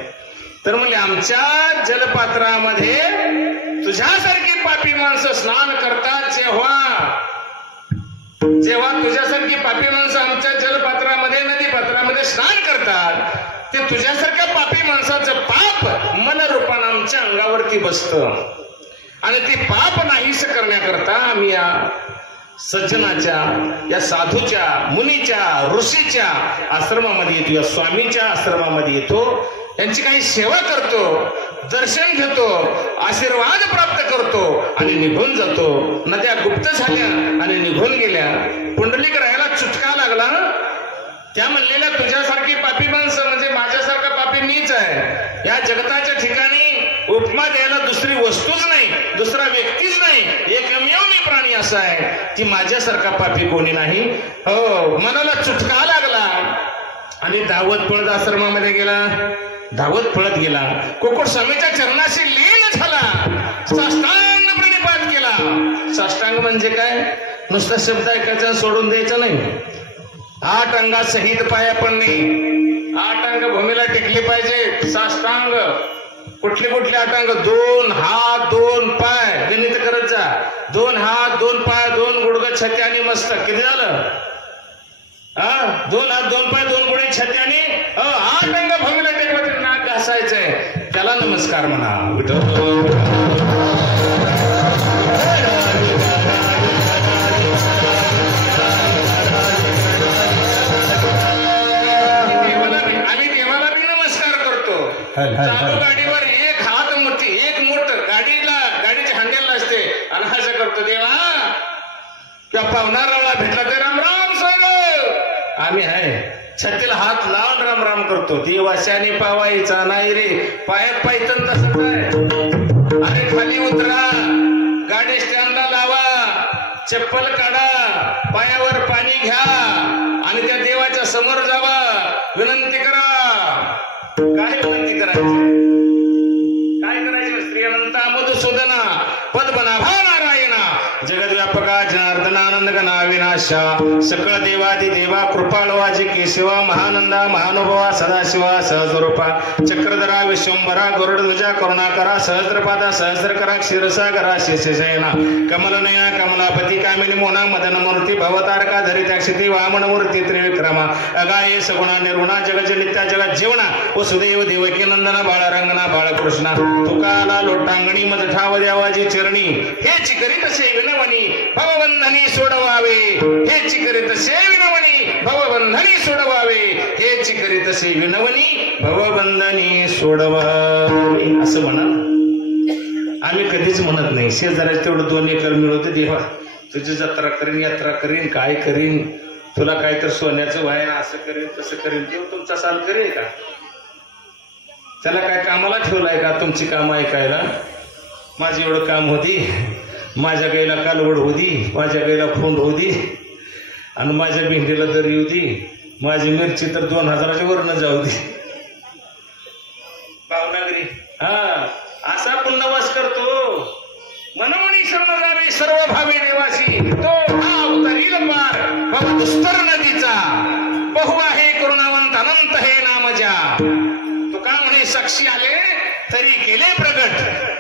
तर म्हणले आमच्या जलपात्रामध्ये तुझ्यासारखी पापी माणसं स्नान करतात. जेव्हा तुझ्यासारखी पापी माणसं आमच्या जलपात्रामध्ये, नदीपात्रामध्ये स्नान करतात, ते तुझ्यासारख्या पापी माणसाचं पाप मन रूपानं आमच्या अंगावरती बसतं आणि ते पाप नाहीस करण्याकरता आम्ही सज्जनाच्या, या साधूच्या, मुनीच्या, ऋषीच्या आश्रमामध्ये येतो, या स्वामीच्या आश्रमामध्ये येतो, यांची काही सेवा करतो, दर्शन घेतो, आशीर्वाद प्राप्त करतो आणि निघून जातो. नद्या गुप्त झाल्या आणि निघून गेल्या. पुंडलिक राहायला चुटका लागला. त्या म्हणलेल्या तुझ्यासारखी पापी माणसं म्हणजे माझ्यासारखा पापी मीच आहे. या जगताच्या ठिकाणी उपमा द्यायला दुसरी वस्तूच नाही, दुसरा व्यक्तीच नाही, एकमेव मी प्राणी असा आहे की माझ्यासारखा पापी कोणी नाही. हो, मनाला चुटका लागला आणि धावत पळत आश्रमामध्ये गेला. धावत पळत गेला. कोकुट स्वामीच्या चरणाशी लीन झाला. साष्टांग प्रणिपात केला. साष्टांग म्हणजे काय? नुसता शब्द ऐकायचा सोडून द्यायचा नाही. 8 अंगात सहित पाया पडणे. 8 अंग भूमीला टेकले पाहिजे. साष्टांग कुठले 8 अंग? 2 हात 2 पाय. गणित करत जा. 2 हात 2 पाय 2 गुडघे छाती आणि मस्तक. किती झालं? 2 हात 2 पाय 2 गुडघे छाती आणि 8 अंग भूमीला टेकले. नाक घासायचंय. त्याला नमस्कार म्हणा. चालू गाडीवर एक हात मोठी एक मूठ गाडीच्या हांडेला असते आणि असं करतो. देवा त्या पावणाराला भेटला तर राम राम सोय आम्ही आहे. छातीला हात लावून राम राम करतो. देवाशाने पावायचा नाही रे. पायात पायतन तसंच आहे. अरे खाली उतरा, गाडी स्टँडला लावा, चप्पल काढा, पायावर पाणी घ्या आणि त्या देवाच्या समोर जावा. विनंती करा. काय विनंती करायची? काय करायची? श्री अनंत मधुसूदना पद्मनाभा नारायणा जगद्व्यापका जनार्दनानंद गणा विनाशा सकळ देवादि देवा कृपाळवाजी केशवा महानंदा महानुभवा सदाशिवा सहस्वरूपा चक्रधरा विश्वंभरा गरुडध्वजा करुणाकरा सहस्रपादा सहस्रकरा क्षीरसागरा शेषशयना कमलनया कमलापती कामिनी मोना मदन मूर्ती भवतारका धरित्या क्षिती वामन मूर्ती त्रिविक्रमा अगाये सगुणा निर्गुणा जगजनित्या जगत जीवना वसुदेव देवकी नंदना बाळरंगना बाळकृष्णा तुकाला लोटांगणी मध ठाव देवाजी चरणी हे चिकरित से विनवणी भवबंधनी सोडवावे. हे चिकरित से विनवणी भवबंधनी सोडवावे. हे चिकरित से विनवणी भवबंधनी सोडवावे. असं म्हणा. आम्ही कधीच म्हणत नाही. शेजाऱ्याच तेवढं 2 एकर मिळवते. देवा तुझी जत्रा करीन, यात्रा करीन, काय करीन, तुला काय तर सोन्याचं वायन असं करीन तसं करीन. देव तुमचा साल करेल का? त्याला काय कामाला ठेवलाय का तुमची कामं ऐकायला? माझी एवढं काम होती, माझ्या गाईला कालवड होती, माझ्या गाईला खोंड होती आणि माझ्या भेंडीला दरी होती, माझी मिरची तर 2000च्या वरनं जाऊ दे. भावनागरी असा पुन्नवास करतो. मनोमणी शरण जावे सर्व भावे देवासी. तो हा उतरील पार बाबा दुस्तर नदीचा. बहु आहे करुणावंत अनंत हे नामजा. तुका म्हणे साक्षी आले तरी केले प्रगट.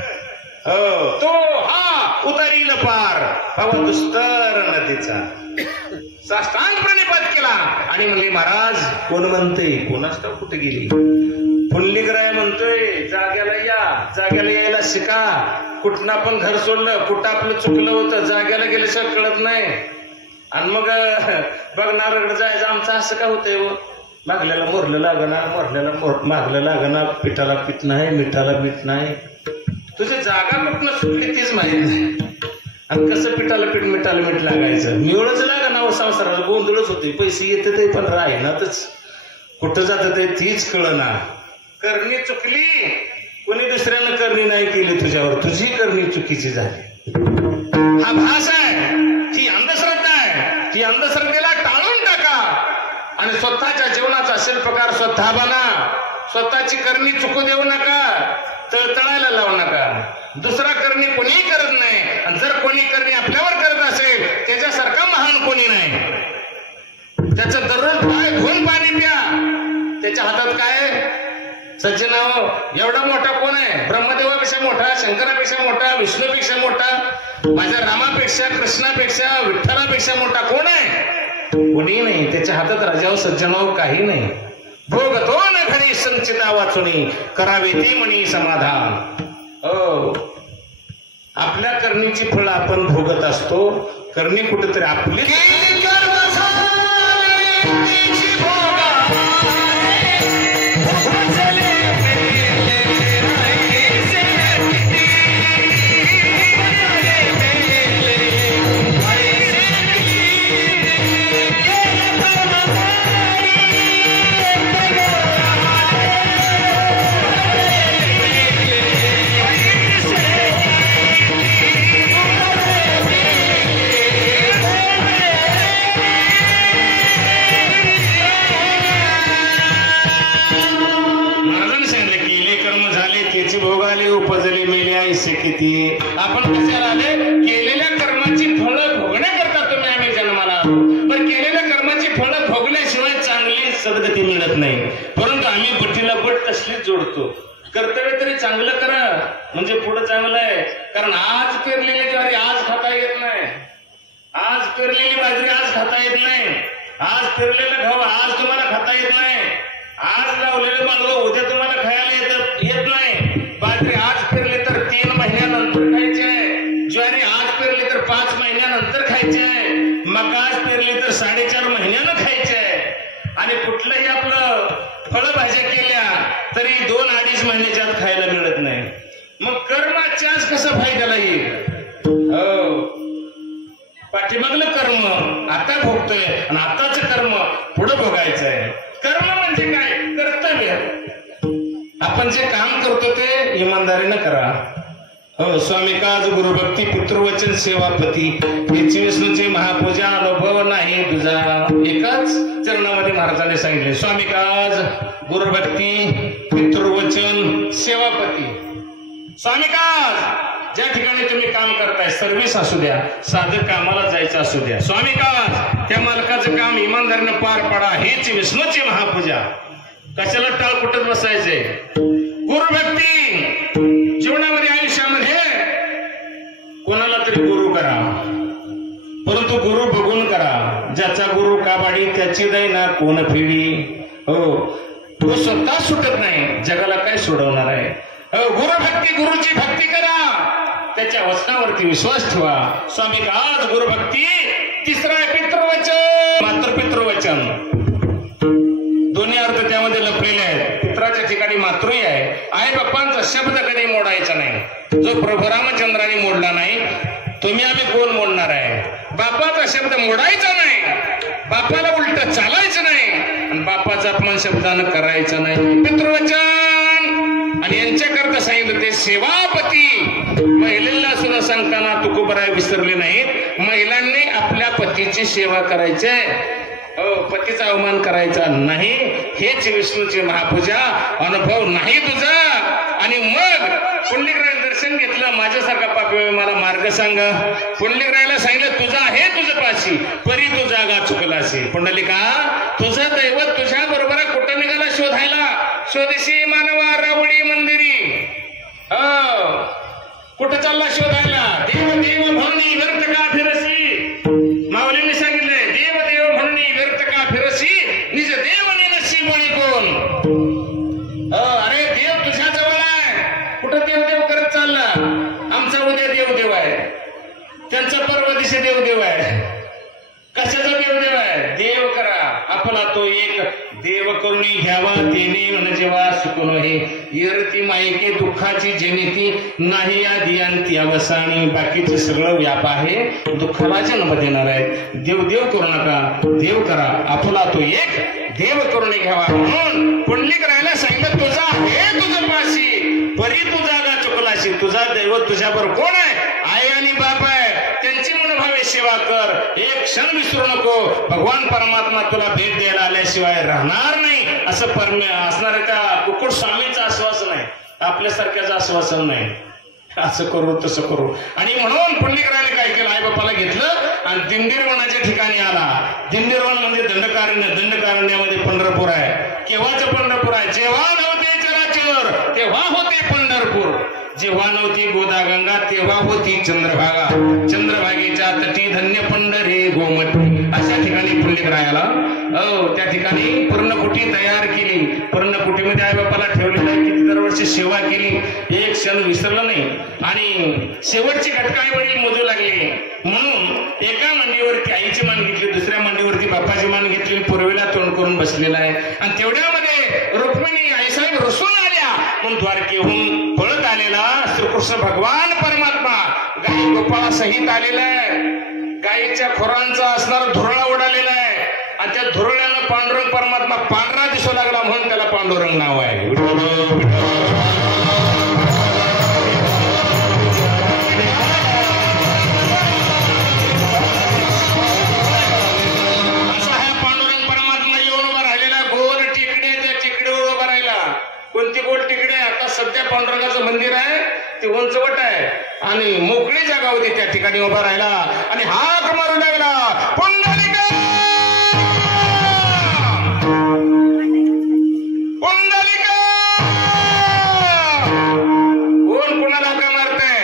तो हा उतरील पार बाबा दुस्तर नदीचा. साष्टांग प्रणिपात केला आणि म्हणले महाराज कोण म्हणते? कोणाच ठाऊक कुठे गेली? पुंडलिकराय म्हणतोय जाग्याला या, जाग्याला यायला शिका. कुठनं आपण घर सोडलं, कुठं आपलं चुकलं होतं, जाग्याला गेल्याशिवाय कळत नाही. आणि मग बघणारकडे जायचं. आमचं असं का होतंय? मागल्याला मोरलं लागणार, मागलं लागणार, पिठाला पीठ नाही, मिठाला मीठ नाही. तुझी जागा कुठनं सुटली तीच माहित नाही. आणि कसं पिठाला पीठ मिठाला मीठ लागायचं? मिळच लागा ना संसाराला. गोंधळच होते. पैसे येते ते पण राहीनातच. कुठं जात ते तीच कळना. करणी चुकली, कोणी दुसऱ्यानं करणी नाही केली तुझ्यावर, तुझी करणी चुकीची झाली. हा भास आहे, ही अंधश्रद्धा आहे. ही अंधश्रद्धेला टाळून टाका आणि स्वतःच्या जीवनाचा शिल्पकार स्वतः बना. स्वतःची करणी चुकू देऊ नका, तळतळायला लावू नका. दुसरा करणी कोणीही करत नाही. आणि जर कोणी करणी आपल्यावर करत असेल त्याच्यासारखा महान कोणी नाही. त्याचं दररोज पाय धुवून पाणी प्या. त्याच्या हातात काय? सज्जनाओ, एवढा मोठा कोण आहे? ब्रह्मदेवापेक्षा मोठा, शंकरापेक्षा मोठा, विष्णूपेक्षा मोठा, माझ्या रामापेक्षा, कृष्णापेक्षा, विठ्ठलापेक्षा मोठा कोण आहे? कोणी नाही. त्याच्या हातात राजाओ सज्जनाओ काही नाही. भोगतो न घरी संचिता वाचुनी करावे ती म्हणी समाधान. आपल्या करणीची फळं आपण भोगत असतो. करणे कुठेतरी आपली उपजले मेले ऐसे किती. आपण कशाला आले? केलेल्या कर्माची फळं भोगण्याकरता तुम्ही आम्ही जन्माला आलो. पण केलेल्या कर्माची फळं भोगल्याशिवाय चांगली सद्गती मिळत नाही. परंतु आम्ही बट्टीला बट तसलीच जोडतो. कर्तव्य तरी चांगलं करा म्हणजे पुढे चांगलं आहे. कारण आज पेरलेली ज्वारी आज खाता येत नाही. आज पेरलेली बाजरी आज खाता येत नाही. आज पेरलेलं गहू आज तुम्हाला खाता येत नाही. आज लावलेलं मांडव उद्या तुम्हाला खायला येत नाही. बाजरी आज पेरली तर 3 महिन्यानंतर खायची आहे. ज्वारी आज पेरली तर 5 महिन्यानंतर खायची आहे. मका आज पेरली तर 4.5 महिन्यानं खायची आहे. आणि कुठलंही आपलं फळभाज्या केल्या तरी 2-2.5 महिन्याच्या आत खायला मिळत नाही. मग कर्माच्या आज कसं फायद्याला येईल? हो, पाठीमागलं कर्म आता भोगतोय आणि आताच कर्म पुढे भोगायचं आहे. कर्म म्हणजे काय? कर्तव्य. आपण जे काम करतो ते इमानदारीनं करा. हो, स्वामी काज गुरुभक्ती पितृवचन सेवापती याची विष्णूची महापूजा अनुभव नाही तुझा. एकाच चरणामध्ये महाराजांनी सांगितले स्वामी काज गुरुभक्ती पितृवचन सेवापती. स्वामी काज ज्या ठिकाणी तुम्ही काम करताय, सर्व्हिस असू द्या, साधं कामाला जायचं असू द्या, स्वामी काज त्या मालकाचं काम इमानदारीनं पार पाडा हीच विष्णूची महापूजा. कशाला टाळ कुठत बसायचे? गुरुभक्ती जीवनामध्ये आयुष्यामध्ये कोणाला तरी गुरु करा, परंतु गुरु बघून करा. ज्याचा गुरु काबाडी त्याची दैना कोण फेडी. हो, तो स्वतः सुटत नाही, जगाला काय सोडवणार आहे? गुरुभक्ती गुरुची भक्ती करा, त्याच्या वचनावरती विश्वास ठेवा. स्वामी आज गुरुभक्ती. तिसरा आहे पितृवचन. मात्र पितृवचन दोन्ही अर्थ त्यामध्ये लपलेले आहेत. पित्राच्या ठिकाणी मातृही आहे. आई बाप्पांचा शब्द कधी मोडायचा नाही. जो प्रभू रामचंद्राने मोडला नाही तुम्ही आम्ही कोण मोडणार आहे? बापाचा शब्द मोडायचा नाही, बापाला उलट चालायचं नाही आणि बापाचा अपमान शब्दानं करायचं नाही. पितृवचन. आणि यांच्याकरता सांगितलं ते सेवापती. महिलेला सुद्धा सांगताना तुकोबराय विसरले नाहीत. महिलांनी आपल्या पतीची सेवा करायची आहे. हो, पतीचा अवमान करायचा नाही. हेच विष्णूची महापूजा. अनुभव नाही तुझा. आणि मग पुंडलिकराय दर्शन घेतलं. माझ्यासारखा पापी मला मार्ग सांगा. पुंडलिकरायला सांगितलं तुझा आहे तुझं पाशी परी तू जागा चुकलाशी. पुंडलिका तुझं दैवत तुझ्या बरोबर कुठं निघाला शोधायला? स्वदेशी मानवा रावळी मंदिरी. हो, कुठं चालला शोधायला? देव देव म्हणून व्यर्थ का फिरसी. माऊलींनी सांगितलंय देव देव म्हणून व्यर्थ का फिरसी, निज देव नेनसी बोली कोण. अरे देव तुझ्या जवळ आहे, कुठं देव देव करत चालला? आमचा उद्या देव देव आहे, त्यांचा परवा दिवशी देव देव आहे. कशाचा देव देव आहे? देव करा आपला तो एक देव करुणी घ्यावा तेने म्हणजे वा सुकून हे इरती मायके दुःखाची जेनेती नाही या दियांती अवसानी. बाकीचे सगळं व्याप आहे, दुःखाला जन्म देणार आहे. देव देव करू नका, देव करा आपला तो एक देव करून घ्यावा. म्हणून पुंडलिकरायला सांगितलं तुझा हे तुझं पाशी परी तू जागा चुकलाशी. तुझा दैवत तुझ्याबरोबर कोण आहे? आई आणि बाप आहे. त्यांची मनोभावे सेवा कर. एक क्षण विसरू नको. भगवान परमात्मा तुला भेट द्यायला आल्याशिवाय राहणार नाही असं असणार त्या कुकुट स्वामीचं आश्वासन आहे. आपल्यासारख्याचं आश्वासन नाही. असं करू तसं करू. आणि म्हणून पुंडलिकरायने काय केलं? आई बापाला घेतलं आणि दिंडीरवनाच्या ठिकाणी आला. दिंडीरवन म्हणजे दंडकारण्य. दंडकारण्यामध्ये पंढरपूर आहे. केव्हाचं पंढरपूर आहे? जेव्हा नव्हते चराचर तेव्हा होते पंढरपूर. जेव्हा नव्हती गोदागंगा तेव्हा होती चंद्रभागा. चंद्रभागेच्या तटी धन्य पंढरी गोमती. अशा ठिकाणी पुंडलिकरायाला त्या ठिकाणी पर्णकुटी तयार केली. पर्णकुटीमध्ये आई बापाला ठेवलेलं आहे. किती दरवर्षी सेवा केली, एक क्षण विसरलं नाही. आणि शेवटची घटका आई वडील मोजू लागले. म्हणून एका मांडीवरती आईची मान घेतली, दुसऱ्या मांडीवरती बापाची मान घेतली, पूर्वेला तोंड करून बसलेला आहे. आणि तेवढ्यामध्ये रुक्मिणी आईसाहेब रुसून आल्या. म्हणून द्वारकेहून पळत आलेला श्रीकृष्ण भगवान परमात्मा गाई गोपाळा सहित आलेला आहे. गायीच्या खोरांचा असणारा धुरळा उडालेला आहे. आणि त्या धुरळ्यानं पांडुरंग परमात्मा पांढरा दिसू लागला, म्हणून त्याला पांडुरंग नाव आहे. असा हा पांडुरंग परमात्मा येऊन उभा राहिलेला. गोल टेकडे, त्या टेकडीवर उभा राहिला. कोणती गोल टेकडे? आता सध्या पांडुरंगाचं मंदिर आहे ते उंचवट आहे आणि मोकळी जागा होती, त्या ठिकाणी उभा राहिला आणि हाक मारू लागला, पुंडलिका पुंडलिका. कोण कुणाला हाका मारतंय?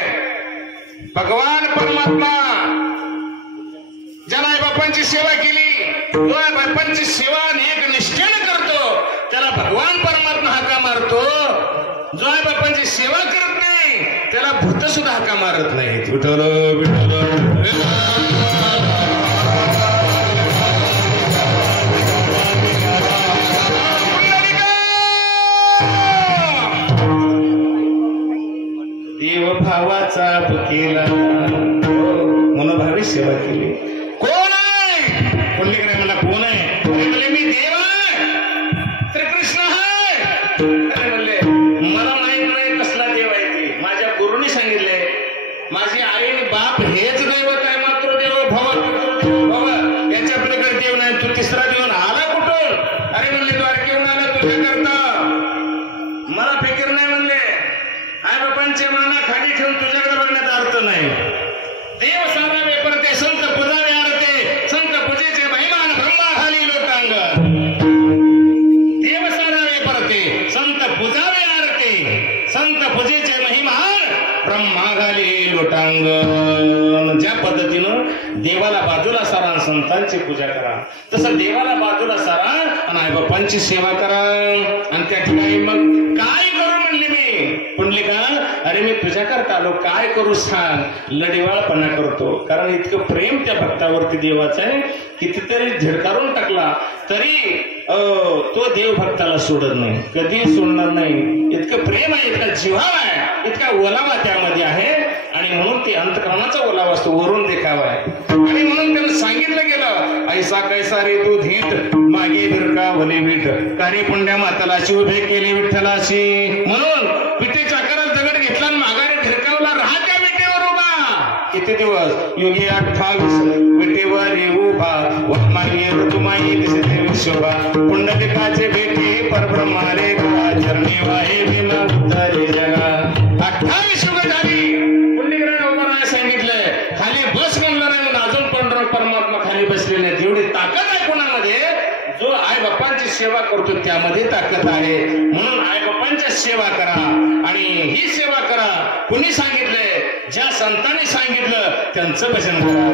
भगवान परमात्मा. ज्याला आई बापांची सेवा केली, जो आई बापांची सेवा एक निष्ठेने करतो त्याला भगवान परमात्मा हाका मारतो. जो आई बापांची सेवा करत नाही त्याला भूत सुद्धा हाका मारत नाहीत. विठ्ठल विठ्ठल. देवभावाचा केला, मनोभावी सेवा केली. कोण आहे? पुंडलिक मला कोण आहे? अरे म्हणले मी देव आहे, श्रीकृष्ण आहे. अरे म्हणले मला माहित नाही कसला देव आहे ते. माझ्या गुरुने सांगितले, माझी आई आणि बाप हेच दैवत आहे. मात्र देव भव, पितृदेव भव, याच्या पलीकडे देव नाही. तू तिसरा देव आला कुठून? अरे म्हणले द्वारकेहून आला तुझ्या करता. मला फिकीर नाही म्हणले. आई बापांचे माना खाली ठेवून तुझ्याकडे बघण्याचा अर्थ नाही. देव सारावे परते, संत पुजावे आरते, संत पूजेचे महिमान ब्रह्मा खाली लोटांग. देव सारावे परते, संत पुजावे आरते, संत पूजेचे महिमान ब्रह्मा खाली लोटांग. ज्या पद्धतीनं देवाला बाजूला सारा आणि संतांची पूजा करा, तसं देवाला बाजूला सारा आणि आई बापांची सेवा करा. आणि त्या ठिकाणी मग काय करू म्हणले मी? पुंडलिका अरे मी तुझ्या करता आलो, काय करू सांग? लढिवाळपणा करतो. कारण इतकं प्रेम त्या भक्तावरती देवाचं आहे, कितीतरी झिडकारून टाकला तरी तो देव भक्ताला सोडत नाही, कधी सोडणार नाही. इतकं प्रेम आहे, इतका जिव्हाळा आहे, इतका ओलावा त्यामध्ये आहे. आणि म्हणून ते अंतकरणाचा ओलावा असतो, वरून देखावा आहे. आणि म्हणून त्याला सांगितलं गेलं, ऐसा कैसा रे तू धीट, मागे भिरका भले विठ, कार्य पुंड्या मातालाशी उभे केले विठ्ठलाशी. म्हणून विटेच्या आकारात दगड घेतला आणि माघारी भिरकावला, राहा त्या विटेवर उभा. किती दिवस? योगी 28 विटेवर उभा, वनमान्य ऋतुमाई दिसते विश्वभा, पुंडलिकाचे भेटे परब्रह्माले गा, चरणी वाहे विना उतरे जगा. 28 युग झाली, पुंडलिकाने उभा राहायला सांगितलंय. खाली बस म्हणलं नाही, म्हणून अजून पण परमात्मा खाली बसलेले. एवढी ताकद आहे कोणामध्ये? जो आई बापांची सेवा करतो त्यामध्ये ताकद आहे. म्हणून आई बापांच्या सेवा करा आणि ही सेवा करा. कुणी सांगितलंय? ज्या संतांनी सांगितलं त्यांचं भजन करा.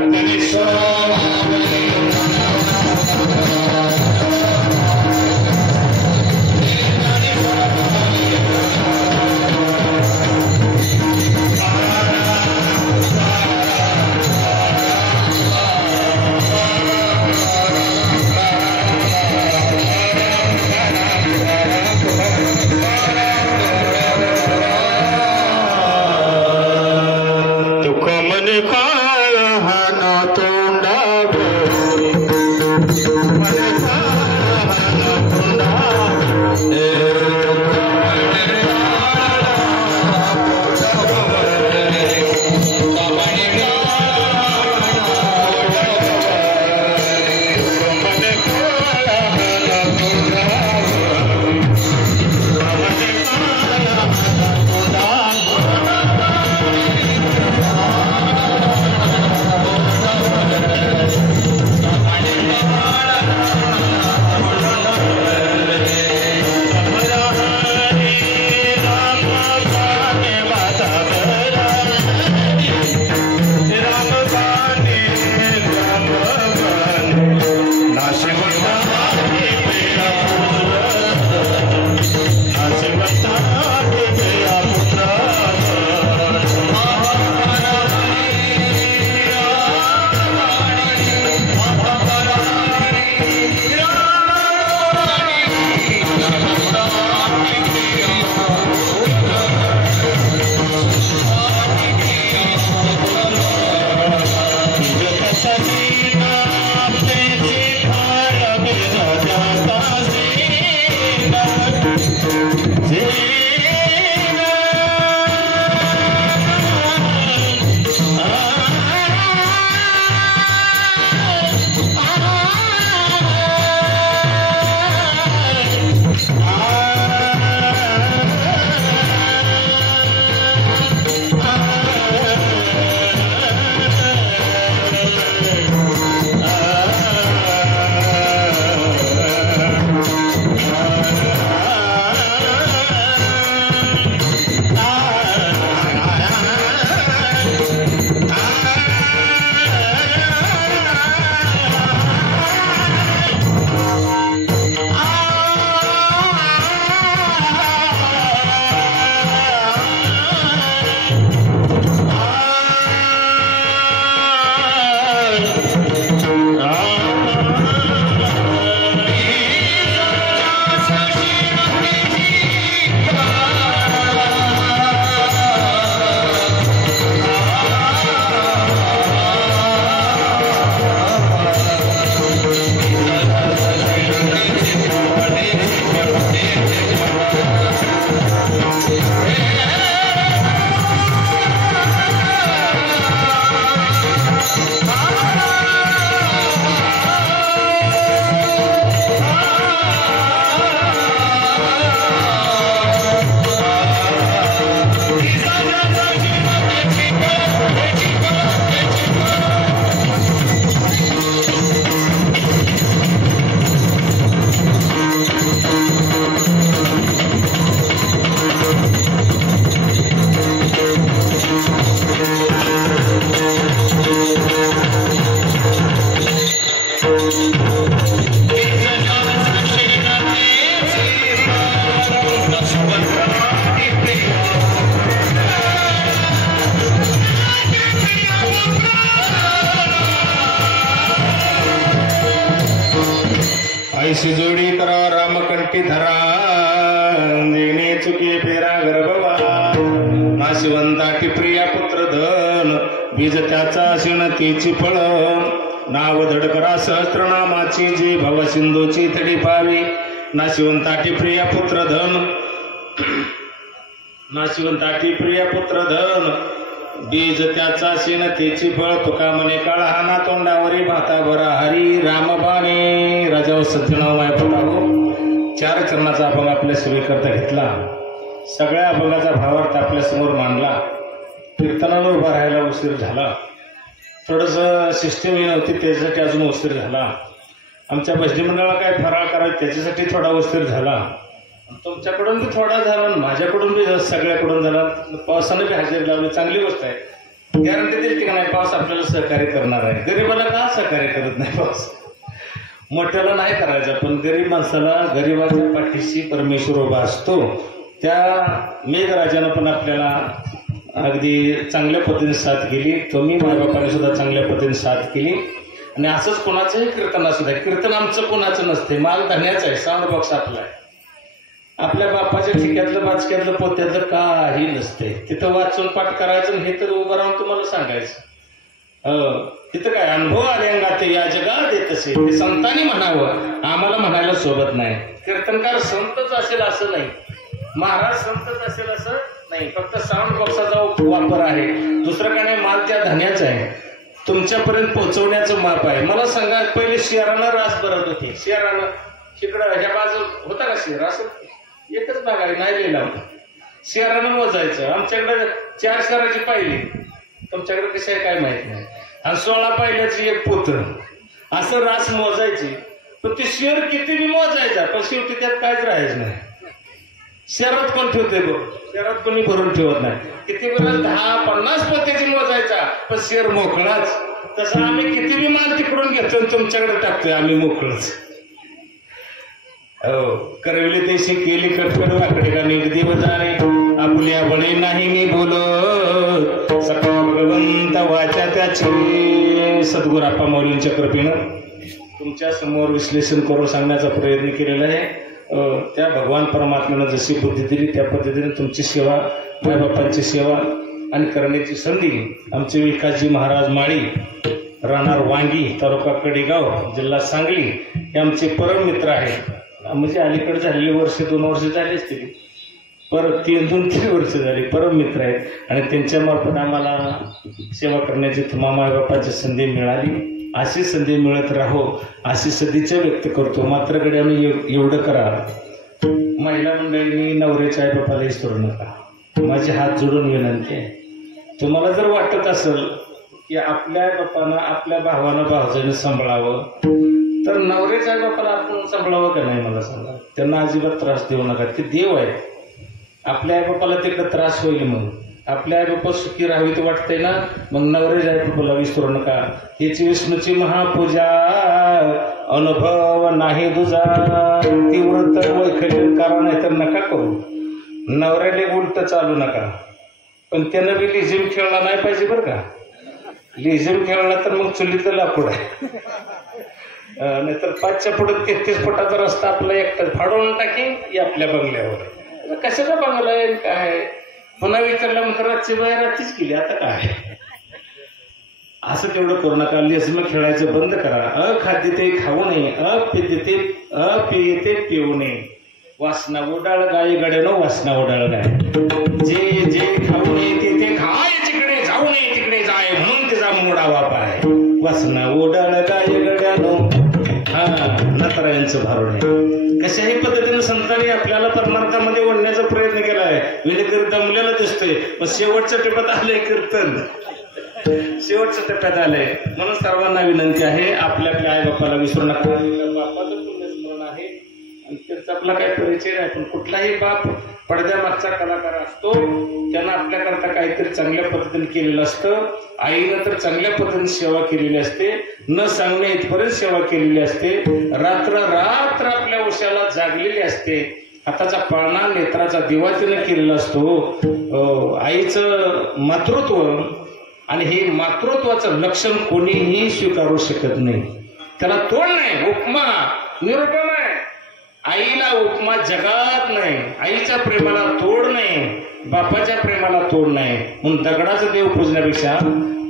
काळ हा ना तोंडा ऐशी जोडी करा रामकंठी धरा देणे चुके फेरा गर्भवा नाशिवंता टिप्रिया पुत्र धन बीज त्याचा शिणतीची फळ नाव धड करा सहस्त्रनामाची जी भव सिंधूची तडी पावी नाशिवंता टिप्रिया पुत्र धन नाशिवंता टिप्रिया पुत्र धन बीज त्याचा शिणतीची फळ तुका म्हणे काळा हाना तोंडावरी भाता भरा हरी रामबाणे राजा सत्यनाव मायपटागो 4 चरणाचा अभंग आपल्या सेवेकरता घेतला. सगळ्या अभंगाचा भावार्थ आपल्या समोर मांडला. कीर्तनाला उभा राहायला उशीर झाला. थोडस सिस्टीम ही नव्हती त्याच्यासाठी अजून उशीर झाला. आमच्या भजनी मंडळाला काय फराळ करायचं त्याच्यासाठी थोडा उशीर झाला. तुमच्याकडून बी थोडा झाला माझ्याकडून बी सगळ्याकडून झाला. पावसानं बी हजेरी लावली चांगली गोष्ट आहे. गॅरंटी दिली का नाही पाऊस आपल्याला सहकार्य करणार आहे. गरीबाला का सहकार्य करत नाही पाऊस. मोठ्याला नाही करायचं पण गरीब माणसाला गरीबाच्या पाठीशी परमेश्वर उभा असतो. त्या मेघराजानं पण आपल्याला अगदी चांगल्या पद्धतीने साथ केली. तुम्ही मायबापाने सुद्धा चांगल्या पद्धतीने साथ केली. आणि असंच कोणाचंही कीर्तन असू द्या. कीर्तन आमचं कोणाचं नसते. माल धन्याचं आहे. साऊंड बॉक्स आपला आहे. आपल्या बापाच्या ठिक्यातलं बाचक्यातलं पोत्यातलं काही नसते. तिथं वाचून पाठ करायचं हे तर उभं राहून तुम्हाला सांगायचं. तिथं काय अनुभव आले अंगात या जगात येत असेल ते संतांनी म्हणावं. आम्हाला म्हणायला सोबत नाही. कीर्तनकार संतच असेल असं नाही. महाराज संतच असेल असं नाही. फक्त साऊंड बॉक्सचा वापर आहे. दुसरं काय नाही. माल त्या धन्याचा आहे. तुमच्यापर्यंत पोहोचवण्याचं माप आहे. मला सांगा पहिले शेरानं रास भरत होती. शेरानं तिकडं ह्या बाजू होता का शेर असं एकच भाग आहे नाही लिहिला. शेरानं मोजायचं. आमच्याकडे 4 शेराची पाहिली. तुमच्याकडे कशी आहे काय माहित नाही. आणि 16 पाहिल्याची एक पुत्र असं रास मोजायची. पण ते शेर किती बी मोजायचा पण शेवटी त्यात काहीच राहायचं नाही. शहरात कोण ठेवते बघ. शहरात कोणी भरून ठेवत नाही. किती वेळा 10-50 पोत्याची मोजायचा पण शेर मोकळाच. तसं आम्ही किती बी माल तिकडून घेतो तुमच्याकडे टाकतोय आम्ही मोकळच. हो करविले तेशी केली कटकट वाकडे का देव जाणे आपल्या बळे नाही मी बोलो सखा भगवंत वाचा त्याची. सद्गुरू आप्पा मौलींच्या कृपेनं तुमच्या समोर विश्लेषण करून सांगण्याचा प्रयत्न केलेला आहे. त्या भगवान परमात्म्यानं जशी बुद्धी दिली त्या पद्धतीने तुमची सेवा मायबापांची सेवा आणि करण्याची संधी आमचे विकासजी महाराज माळी राहणार वांगी तालुका कडेगाव जिल्हा सांगली हे आमचे परम मित्र आहेत. म्हणजे अलीकडे झालेली वर्ष 2 वर्ष झाली असतील. परत 3-3 वर्ष झाली. परम मित्र आहेत आणि त्यांच्या मार्फत आम्हाला सेवा करण्याची तुम्हा मायबापाची संधी मिळाली. अशी संधी मिळत राहो अशी सदिच्छा व्यक्त करतो. मात्र गड्याने एवढं करा महिला मंडळींनी नवऱ्याच्या आईबापाला विसरू नका. माझे हात जोडून विनंती आहे. तुम्हाला जर वाटत असेल की आपल्या बापानं आपल्या भावानं भावजाने सांभाळावं तर नवऱ्याच्या आईबापाला आपण सांभाळावं का नाही मला सांगा. त्यांना अजिबात त्रास देऊ नका. ते देव आहे. आपल्या आईबापाला तिकडे त्रास होईल म्हणून आपल्या आईबापा सुखी राहावीत वाटतंय ना मग नवऱ्याच्या आईबापाला विसरू नका. हिची विष्णूची महापूजा अनुभव नाही तुझा तीव्र तर वैखरी करा नाही तर नका करू. नवऱ्याला उलट चालू नका. पण त्यानं बी लिझिम खेळला नाही पाहिजे बरं का. लिझिम खेळला तर मग चुलीतलं लाकूड आहे. नाहीतर 5च्या पुढे 33 फुटाचा रस्ता आपला एकटा फाडून टाकी आपल्या बंगल्यावर. कशाचा बंगला आहे काय पुन्हा विचारलं म्हणतात रातची बाहेर रात्रीच केली आता काय. असं तेवढं करू नका. लेझिम खेळायचं बंद करा. अखाद्य ते खाऊ नये अपिये ते पिऊ नये. वासना उडाळ गाय गड्यानं वासना उडाळ गाय. जे जे खाऊ नये ते खाय तिकडे जाऊ नये तिकडे जाय म्हणून तिचा मोडावा पाय. वासना उडाळ गाय गड्यानं नतरायांचं भारू नये. कशाही पद्धतीने संतांनी आपल्याला परमार्थामध्ये ओढण्याचा प्रयत्न केला आहे. विनेकर दमलेला दिसतोय पण शेवटच्या टप्प्यात आलंय कीर्तन. शेवटच्या टप्प्यात आलंय म्हणून सर्वांना विनंती आहे आपल्या आपल्या आई बापाला विसरू नका. बापाचं पुण्यस्मरण आहे आणि त्याचा आपला काही परिचय नाही. पण कुठलाही बाप पडद्यामागचा कलाकार असतो. त्यानं आपल्याकरता काहीतरी चांगल्या पद्धतीने केलेलं असतं. आईनं तर चांगल्या पद्धतीने सेवा केलेली असते. न सांगण्या इथपर्यंत सेवा केलेली असते. रात्र रात्र आपल्या उशाला जागलेली असते. हाताचा पाळणा नेत्राचा दिवा तिनं केलेला असतो. आईचं मातृत्व आणि हे मातृत्वाचं लक्षण कोणीही स्वीकारू शकत नाही. त्याला तोड नाही. उपमा निरूपण आहे. आईला उपमा जगात नाही. आईच्या प्रेमाला तोड नाही, बापाच्या प्रेमाला तोड नाही. म्हणून दगडाचं देव पूजण्यापेक्षा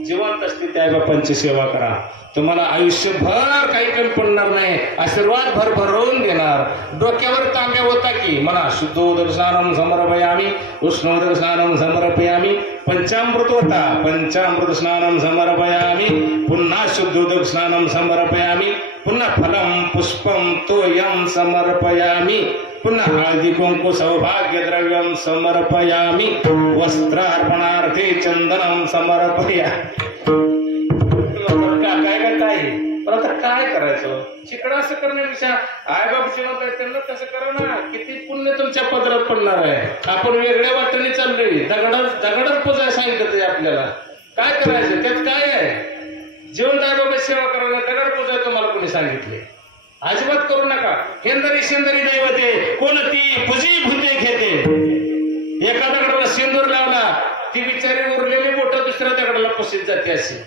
जिवंत असते त्या बापांची सेवा करा. तुम्हाला आयुष्यभर काही कमी पडणार नाही, आशीर्वाद भरभरून देणार. डोक्यावर तांब्या होता की म्हणा शुद्धोदक स्नानम समर्पयामी, उष्णोदक स्नानम समर्पयामी. पंचामृत होता, पंचामृत स्नानम समर्पयामी. पुन्हा शुद्धोदक स्नानम समर्पयामी. पुन्हा फलम पुष्पम तोयम समर्पयामी. पुन्हा हळदी कुंकू सौभाग्य द्रव्यम समर्पयामी. वस्त्रार्पणार्थे चंदनम समर्पयामी. काय पण आता काय करायचं? शिकडं असं करण्यापेक्षा आई बाप जिवंत आहे त्यांना तसं करा ना. किती पुण्य तुमच्या पदरात पडणार आहे. आपण वेगळ्या वाटेने चाललोय. दगडात पुजायला सांगितलं आपल्याला. काय करायचं त्यात काय आहे? जिवंत आई बाबा सेवा करायला दगड पुजायला तुम्हाला कोणी सांगितले? अजिबात करू नका. हेंदरी शेंदरी दैवते कोणती पुजी भूते घेते. एका दगडाला शेंदूर लावला, ती बिचारी उरलेली बोट दुसऱ्या दगडाला पशीत जाते. अशी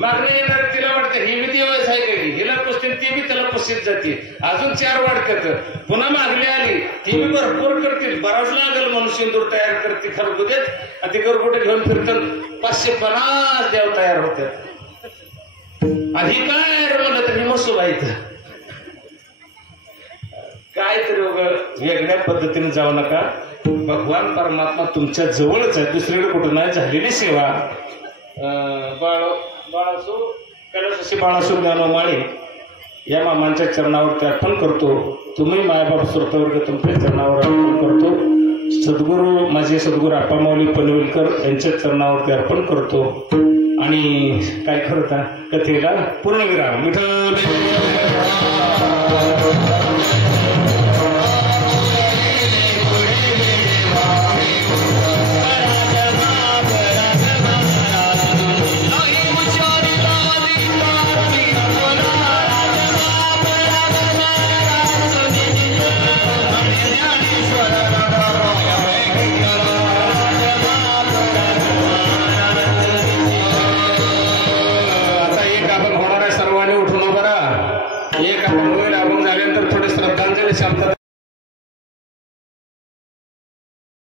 मागणी येणार तिला वाटते ही बी देवाच आहे का, हिला पुसते ती बी त्याला पशीत जाते. अजून 4 वाढतात. पुन्हा मागणी आली ती बी भरपूर करतील. बराच लागेल म्हणून शेंदूर तयार करते खरगुदेत आणि ते गरगुटे घेऊन फिरतात. 550 देव तयार होतात. आणि ही काय म्हणलं तर ही मसूल आहे. काय तरी वेगळ्या पद्धतीने जाऊ नका. भगवान परमात्मा तुमच्या जवळच आहे, दुसरीकडे कुठं नाही. झालेली सेवा बाळासू कैलासवासी बाळासू ज्ञानोमाळी या मामांच्या चरणावरती अर्पण करतो. तुम्ही मायबाप श्रोतावर्ग तुमच्या चरणावर अर्पण करतो. सद्गुरू माझे सद्गुरू आप्पा माऊली पनवेलकर यांच्या चरणावरती अर्पण करतो. आणि काय करता कथेला पूर्णविराम. विठ्ठल